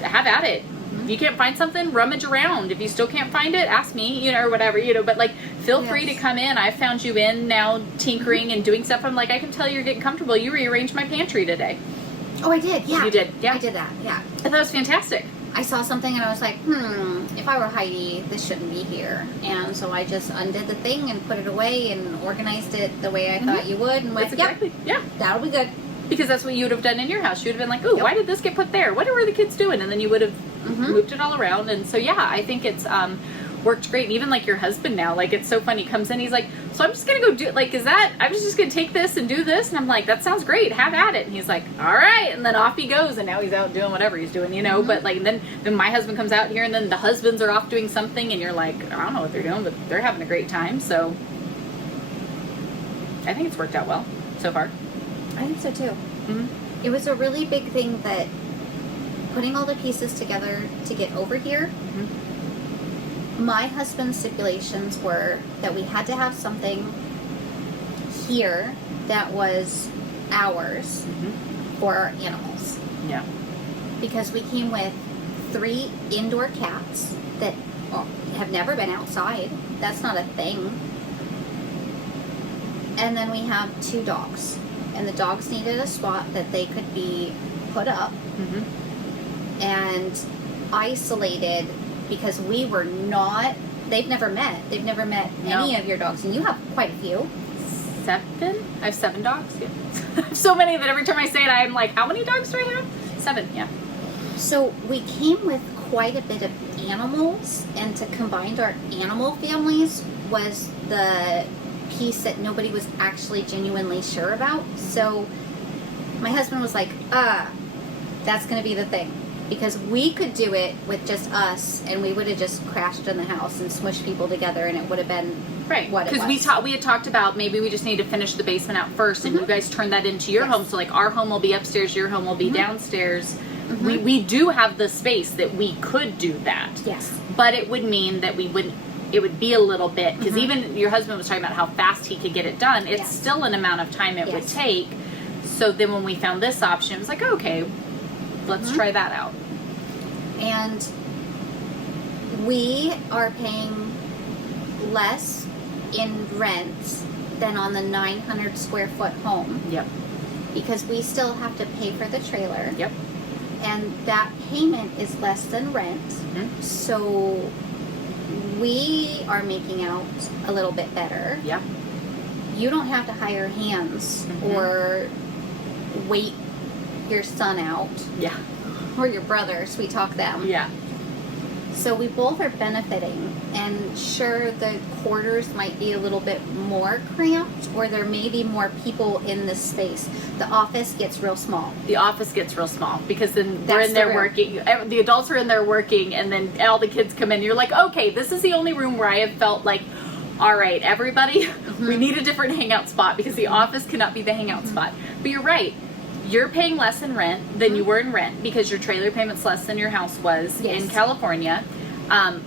have at it. If you can't find something, rummage around. If you still can't find it, ask me, you know, or whatever, you know, but like, feel free to come in. I found you in now tinkering and doing stuff. I'm like, I can tell you're getting comfortable. You rearranged my pantry today. Oh, I did. Yeah. You did. Yeah. I did that. Yeah. I thought it was fantastic. I saw something and I was like, if I were Heidi, this shouldn't be here. And so I just undid the thing and put it away and organized it the way I thought you would, and went, yeah, that'll be good. Because that's what you would have done in your house. You would have been like, ooh, why did this get put there? What were the kids doing? And then you would have moved it all around. And so, yeah, I think it's worked great. And even like your husband now, like, it's so funny. He comes in, he's like, so I'm just going to go do, like, I was just going to take this and do this. And I'm like, that sounds great. Have at it. And he's like, all right. And then off he goes. And now he's out doing whatever he's doing, you know. But like, then my husband comes out here, and then the husbands are off doing something. And you're like, I don't know what they're doing, but they're having a great time. So I think it's worked out well so far. I think so too. It was a really big thing that putting all the pieces together to get over here. My husband's stipulations were that we had to have something here that was ours for our animals. Yeah. Because we came with 3 indoor cats that have never been outside. That's not a thing. And then we have 2 dogs. And the dogs needed a spot that they could be put up and isolated, because we were not, they've never met any of your dogs, and you have quite a few. 7? I have 7 dogs. Yeah. So many that every time I say it, I'm like, how many dogs do I have? 7, yeah. So we came with quite a bit of animals, and to combine our animal families was the piece that nobody was actually genuinely sure about. So my husband was like, that's going to be the thing, because we could do it with just us, and we would have just crashed in the house and smushed people together, and it would have been what it was. Because we had talked about maybe we just need to finish the basement out first, and you guys turn that into your home. So like our home will be upstairs, your home will be downstairs. We do have the space that we could do that. Yes. But it would mean that it would be a little bit, because even your husband was talking about how fast he could get it done. It's still an amount of time it would take. So then when we found this option, it was like, okay, let's try that out. And we are paying less in rent than on the 900 square foot home. Yep. Because we still have to pay for the trailer. Yep. And that payment is less than rent. So we are making out a little bit better. Yeah. You don't have to hire hands or wait your son out. Yeah. Or your brother, sweet talk them. Yeah. So we both are benefiting, and sure, the quarters might be a little bit more cramped, or there may be more people in this space. The office gets real small. The office gets real small, because then we're in there working. The adults are in there working, and then all the kids come in. You're like, okay, this is the only room where I have felt like, all right, everybody, we need a different hangout spot, because the office cannot be the hangout spot. But you're right. You're paying less in rent than you were in rent, because your trailer payment's less than your house was in California.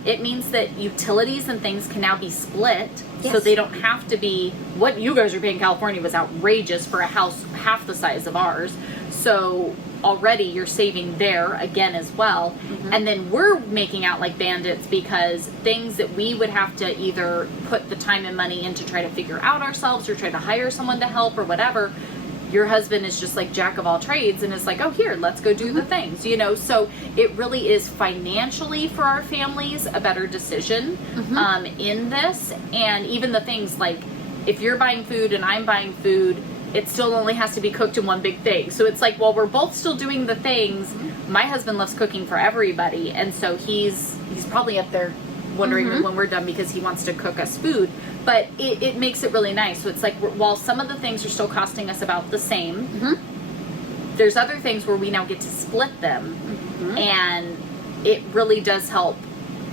It means that utilities and things can now be split, so they don't have to be, what you guys are paying in California was outrageous for a house half the size of ours. So already you're saving there again as well. And then we're making out like bandits, because things that we would have to either put the time and money in to try to figure out ourselves, or try to hire someone to help or whatever, your husband is just like jack of all trades, and is like, oh, here, let's go do the things, you know. So it really is financially for our families a better decision in this. And even the things like, if you're buying food and I'm buying food, it still only has to be cooked in one big thing. So it's like, well, we're both still doing the things. My husband loves cooking for everybody, and so he's probably up there wondering when we're done, because he wants to cook us food. But it makes it really nice. So it's like, while some of the things are still costing us about the same, there's other things where we now get to split them. And it really does help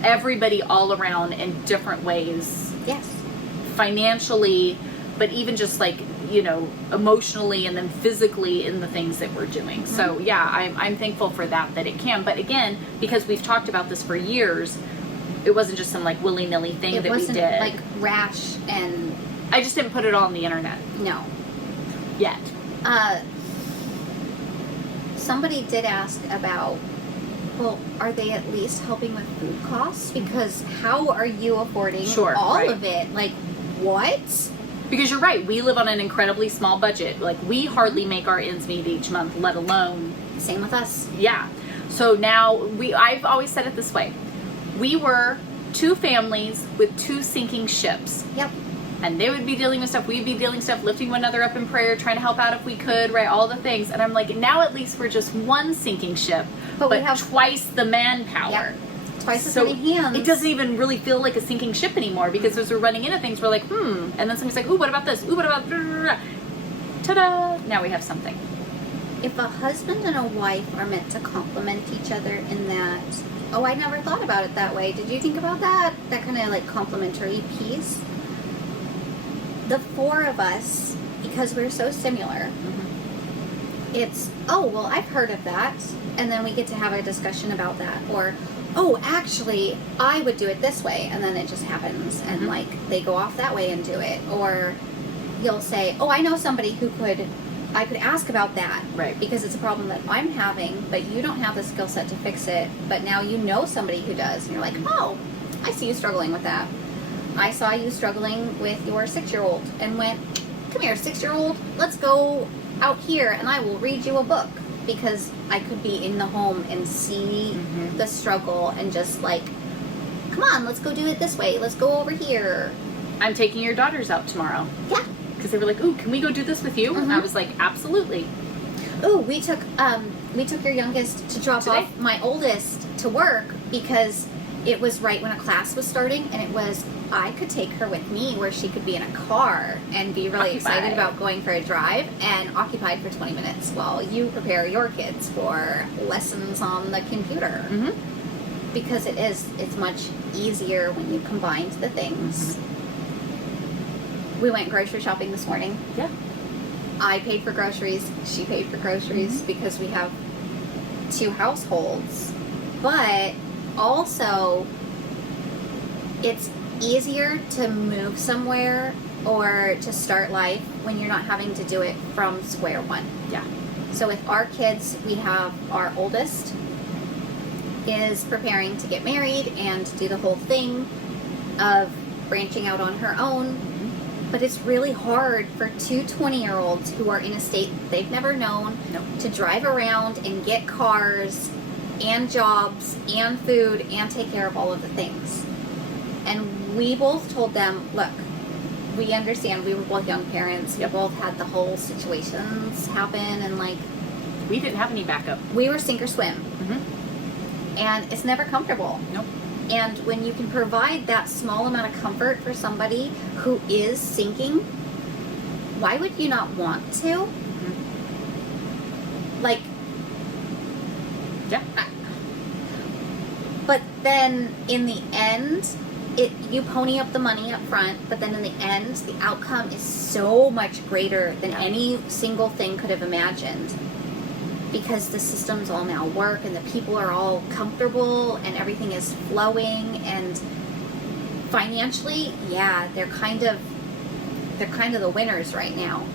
everybody all around in different ways. Yes. Financially, but even just like, you know, emotionally, and then physically in the things that we're doing. So yeah, I'm thankful for that it can. But again, because we've talked about this for years, it wasn't just some like willy-nilly thing that we did. It wasn't like rash, and I just didn't put it all on the internet. No. Yet. Somebody did ask about, well, are they at least helping with food costs? Because how are you affording all of it? Like, what? Because you're right, we live on an incredibly small budget. Like, we hardly make our ends meet each month, let alone... Same with us. Yeah. So now I've always said it this way. We were two families with two sinking ships. Yep. And they would be dealing with stuff, we'd be dealing with stuff, lifting one another up in prayer, trying to help out if we could, right? All the things. And I'm like, now at least we're just one sinking ship, but we have twice the manpower. Yep. Twice as many hands. It doesn't even really feel like a sinking ship anymore, because as we're running into things, we're like, and then somebody's like, ooh, what about this? Ooh, what about... Ta-da! Now we have something. If a husband and a wife are meant to complement each other in that, oh, I never thought about it that way. Did you think about that? That kind of like complementary piece? The four of us, because we're so similar, it's, oh, well, I've heard of that. And then we get to have a discussion about that. Or, oh, actually, I would do it this way. And then it just happens. And like, they go off that way and do it. Or you'll say, oh, I know somebody who I could ask about that. Right. Because it's a problem that I'm having, but you don't have the skill set to fix it. But now you know somebody who does. And you're like, oh, I see you struggling with that. I saw you struggling with your 6-year-old and went, come here, 6-year-old, let's go out here and I will read you a book, because I could be in the home and see the struggle and just like, come on, let's go do it this way. Let's go over here. I'm taking your daughters out tomorrow. Yeah. Because they were like, ooh, can we go do this with you? And I was like, absolutely. Ooh, we took your youngest to drop off my oldest to work, because it was right when a class was starting, and it was, I could take her with me where she could be in a car and be really excited about going for a drive, and occupied for 20 minutes while you prepare your kids for lessons on the computer. Because it's much easier when you combine the things. We went grocery shopping this morning. Yeah. I paid for groceries, she paid for groceries, because we have 2 households. But also, it's easier to move somewhere or to start life when you're not having to do it from square one. Yeah. So with our kids, we have our oldest is preparing to get married and do the whole thing of branching out on her own. But it's really hard for 2 20-year-olds who are in a state they've never known to drive around and get cars and jobs and food and take care of all of the things. And we both told them, look, we understand, we were both young parents. We both had the whole situations happen, and like, we didn't have any backup. We were sink or swim. And it's never comfortable. Nope. And when you can provide that small amount of comfort for somebody who is sinking, why would you not want to? Like, yeah. But then in the end, you pony up the money up front, but then in the end, the outcome is so much greater than any single thing could have imagined. Because the systems all now work, and the people are all comfortable, and everything is flowing, and financially, yeah, they're kind of the winners right now.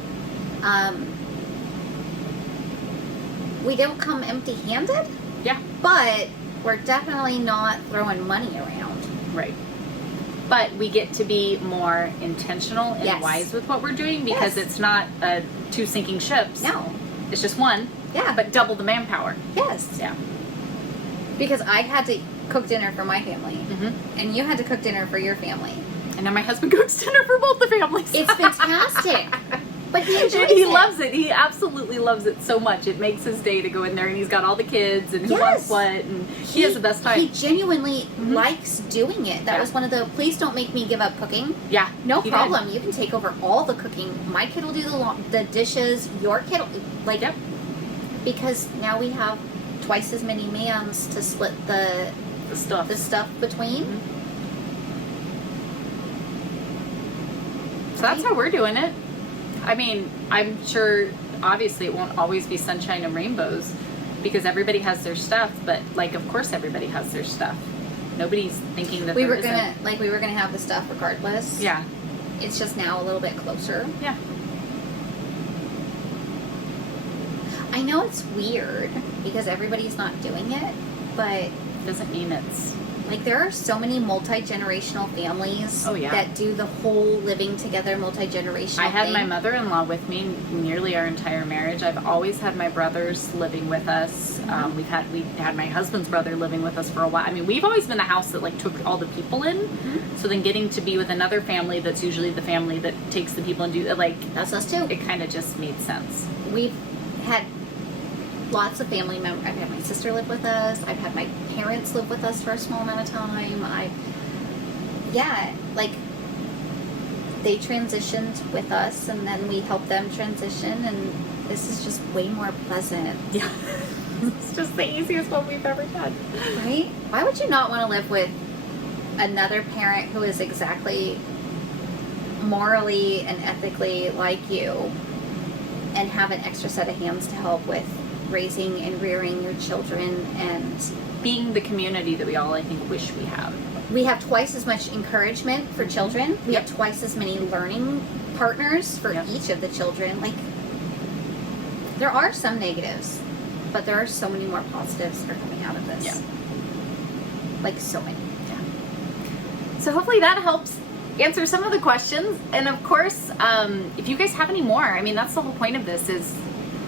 We don't come empty-handed. Yeah. But we're definitely not throwing money around. Right. But we get to be more intentional and wise with what we're doing, because it's not 2 sinking ships. No. It's just one. Yeah. But double the manpower. Yes. Yeah. Because I had to cook dinner for my family, and you had to cook dinner for your family. And now my husband cooks dinner for both the families. It's fantastic. But he enjoys it. He loves it. He absolutely loves it so much. It makes his day to go in there, and he's got all the kids, and who wants what, and he has the best time. He genuinely likes doing it. That was one of the, please don't make me give up cooking. Yeah. No problem. You can take over all the cooking. My kid will do the dishes. Your kid will, like, because now we have twice as many mans to split the stuff between. So that's how we're doing it. I mean, I'm sure obviously it won't always be sunshine and rainbows, because everybody has their stuff, but like, of course everybody has their stuff. Nobody's thinking that we were gonna have the stuff regardless. Yeah. It's just now a little bit closer. Yeah. I know it's weird because everybody's not doing it, but doesn't mean it's Like, there are so many multi-generational families Oh, yeah. that do the whole living together multi-generational I had thing. my mother-in-law with me nearly our entire marriage. I've always had my brothers living with us. Mm-hmm. We had my husband's brother living with us for a while. I mean, we've always been the house that like took all the people in. Mm-hmm. So then getting to be with another family that's usually the family that takes the people and do like That's us too. it kind of just made sense. We've had lots of family members. I've had my sister live with us. I've had my parents live with us for a small amount of time. Like, they transitioned with us, and then we helped them transition, and this is just way more pleasant. Yeah. It's just the easiest one we've ever done. Right? Why would you not want to live with another parent who is exactly morally and ethically like you and have an extra set of hands to help with raising and rearing your children? And Being the community that we all, I think, wish we had. we have twice as much encouragement for children. We have twice as many learning partners for each of the children. Like, there are some negatives, but there are so many more positives that are coming out of this. Yeah. Like, so many. So hopefully that helps answer some of the questions. And of course, if you guys have any more, I mean, that's the whole point of this is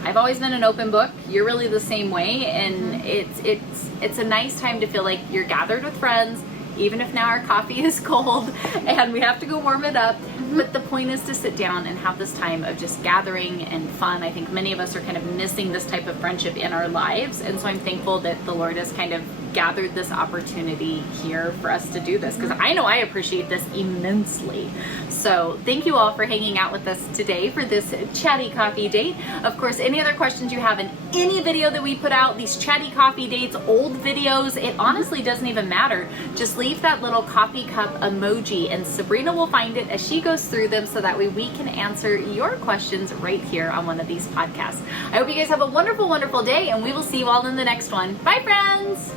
I've always been an open book. You're really the same way. And it's a nice time to feel like you're gathered with friends, even if now our coffee is cold and we have to go warm it up. But the point is to sit down and have this time of just gathering and fun. I think many of us are kind of missing this type of friendship in our lives. And so I'm thankful that the Lord has kind of gathered this opportunity here for us to do this, because I know I appreciate this immensely. So thank you all for hanging out with us today for this Chatty Coffee Date. Of course, any other questions you have in any video that we put out, these Chatty Coffee Dates, old videos, it honestly doesn't even matter. Just leave that little coffee cup emoji and Sabrina will find it as she goes through them, so that way we can answer your questions right here on one of these podcasts. I hope you guys have a wonderful, wonderful day, and we will see you all in the next one. Bye, friends!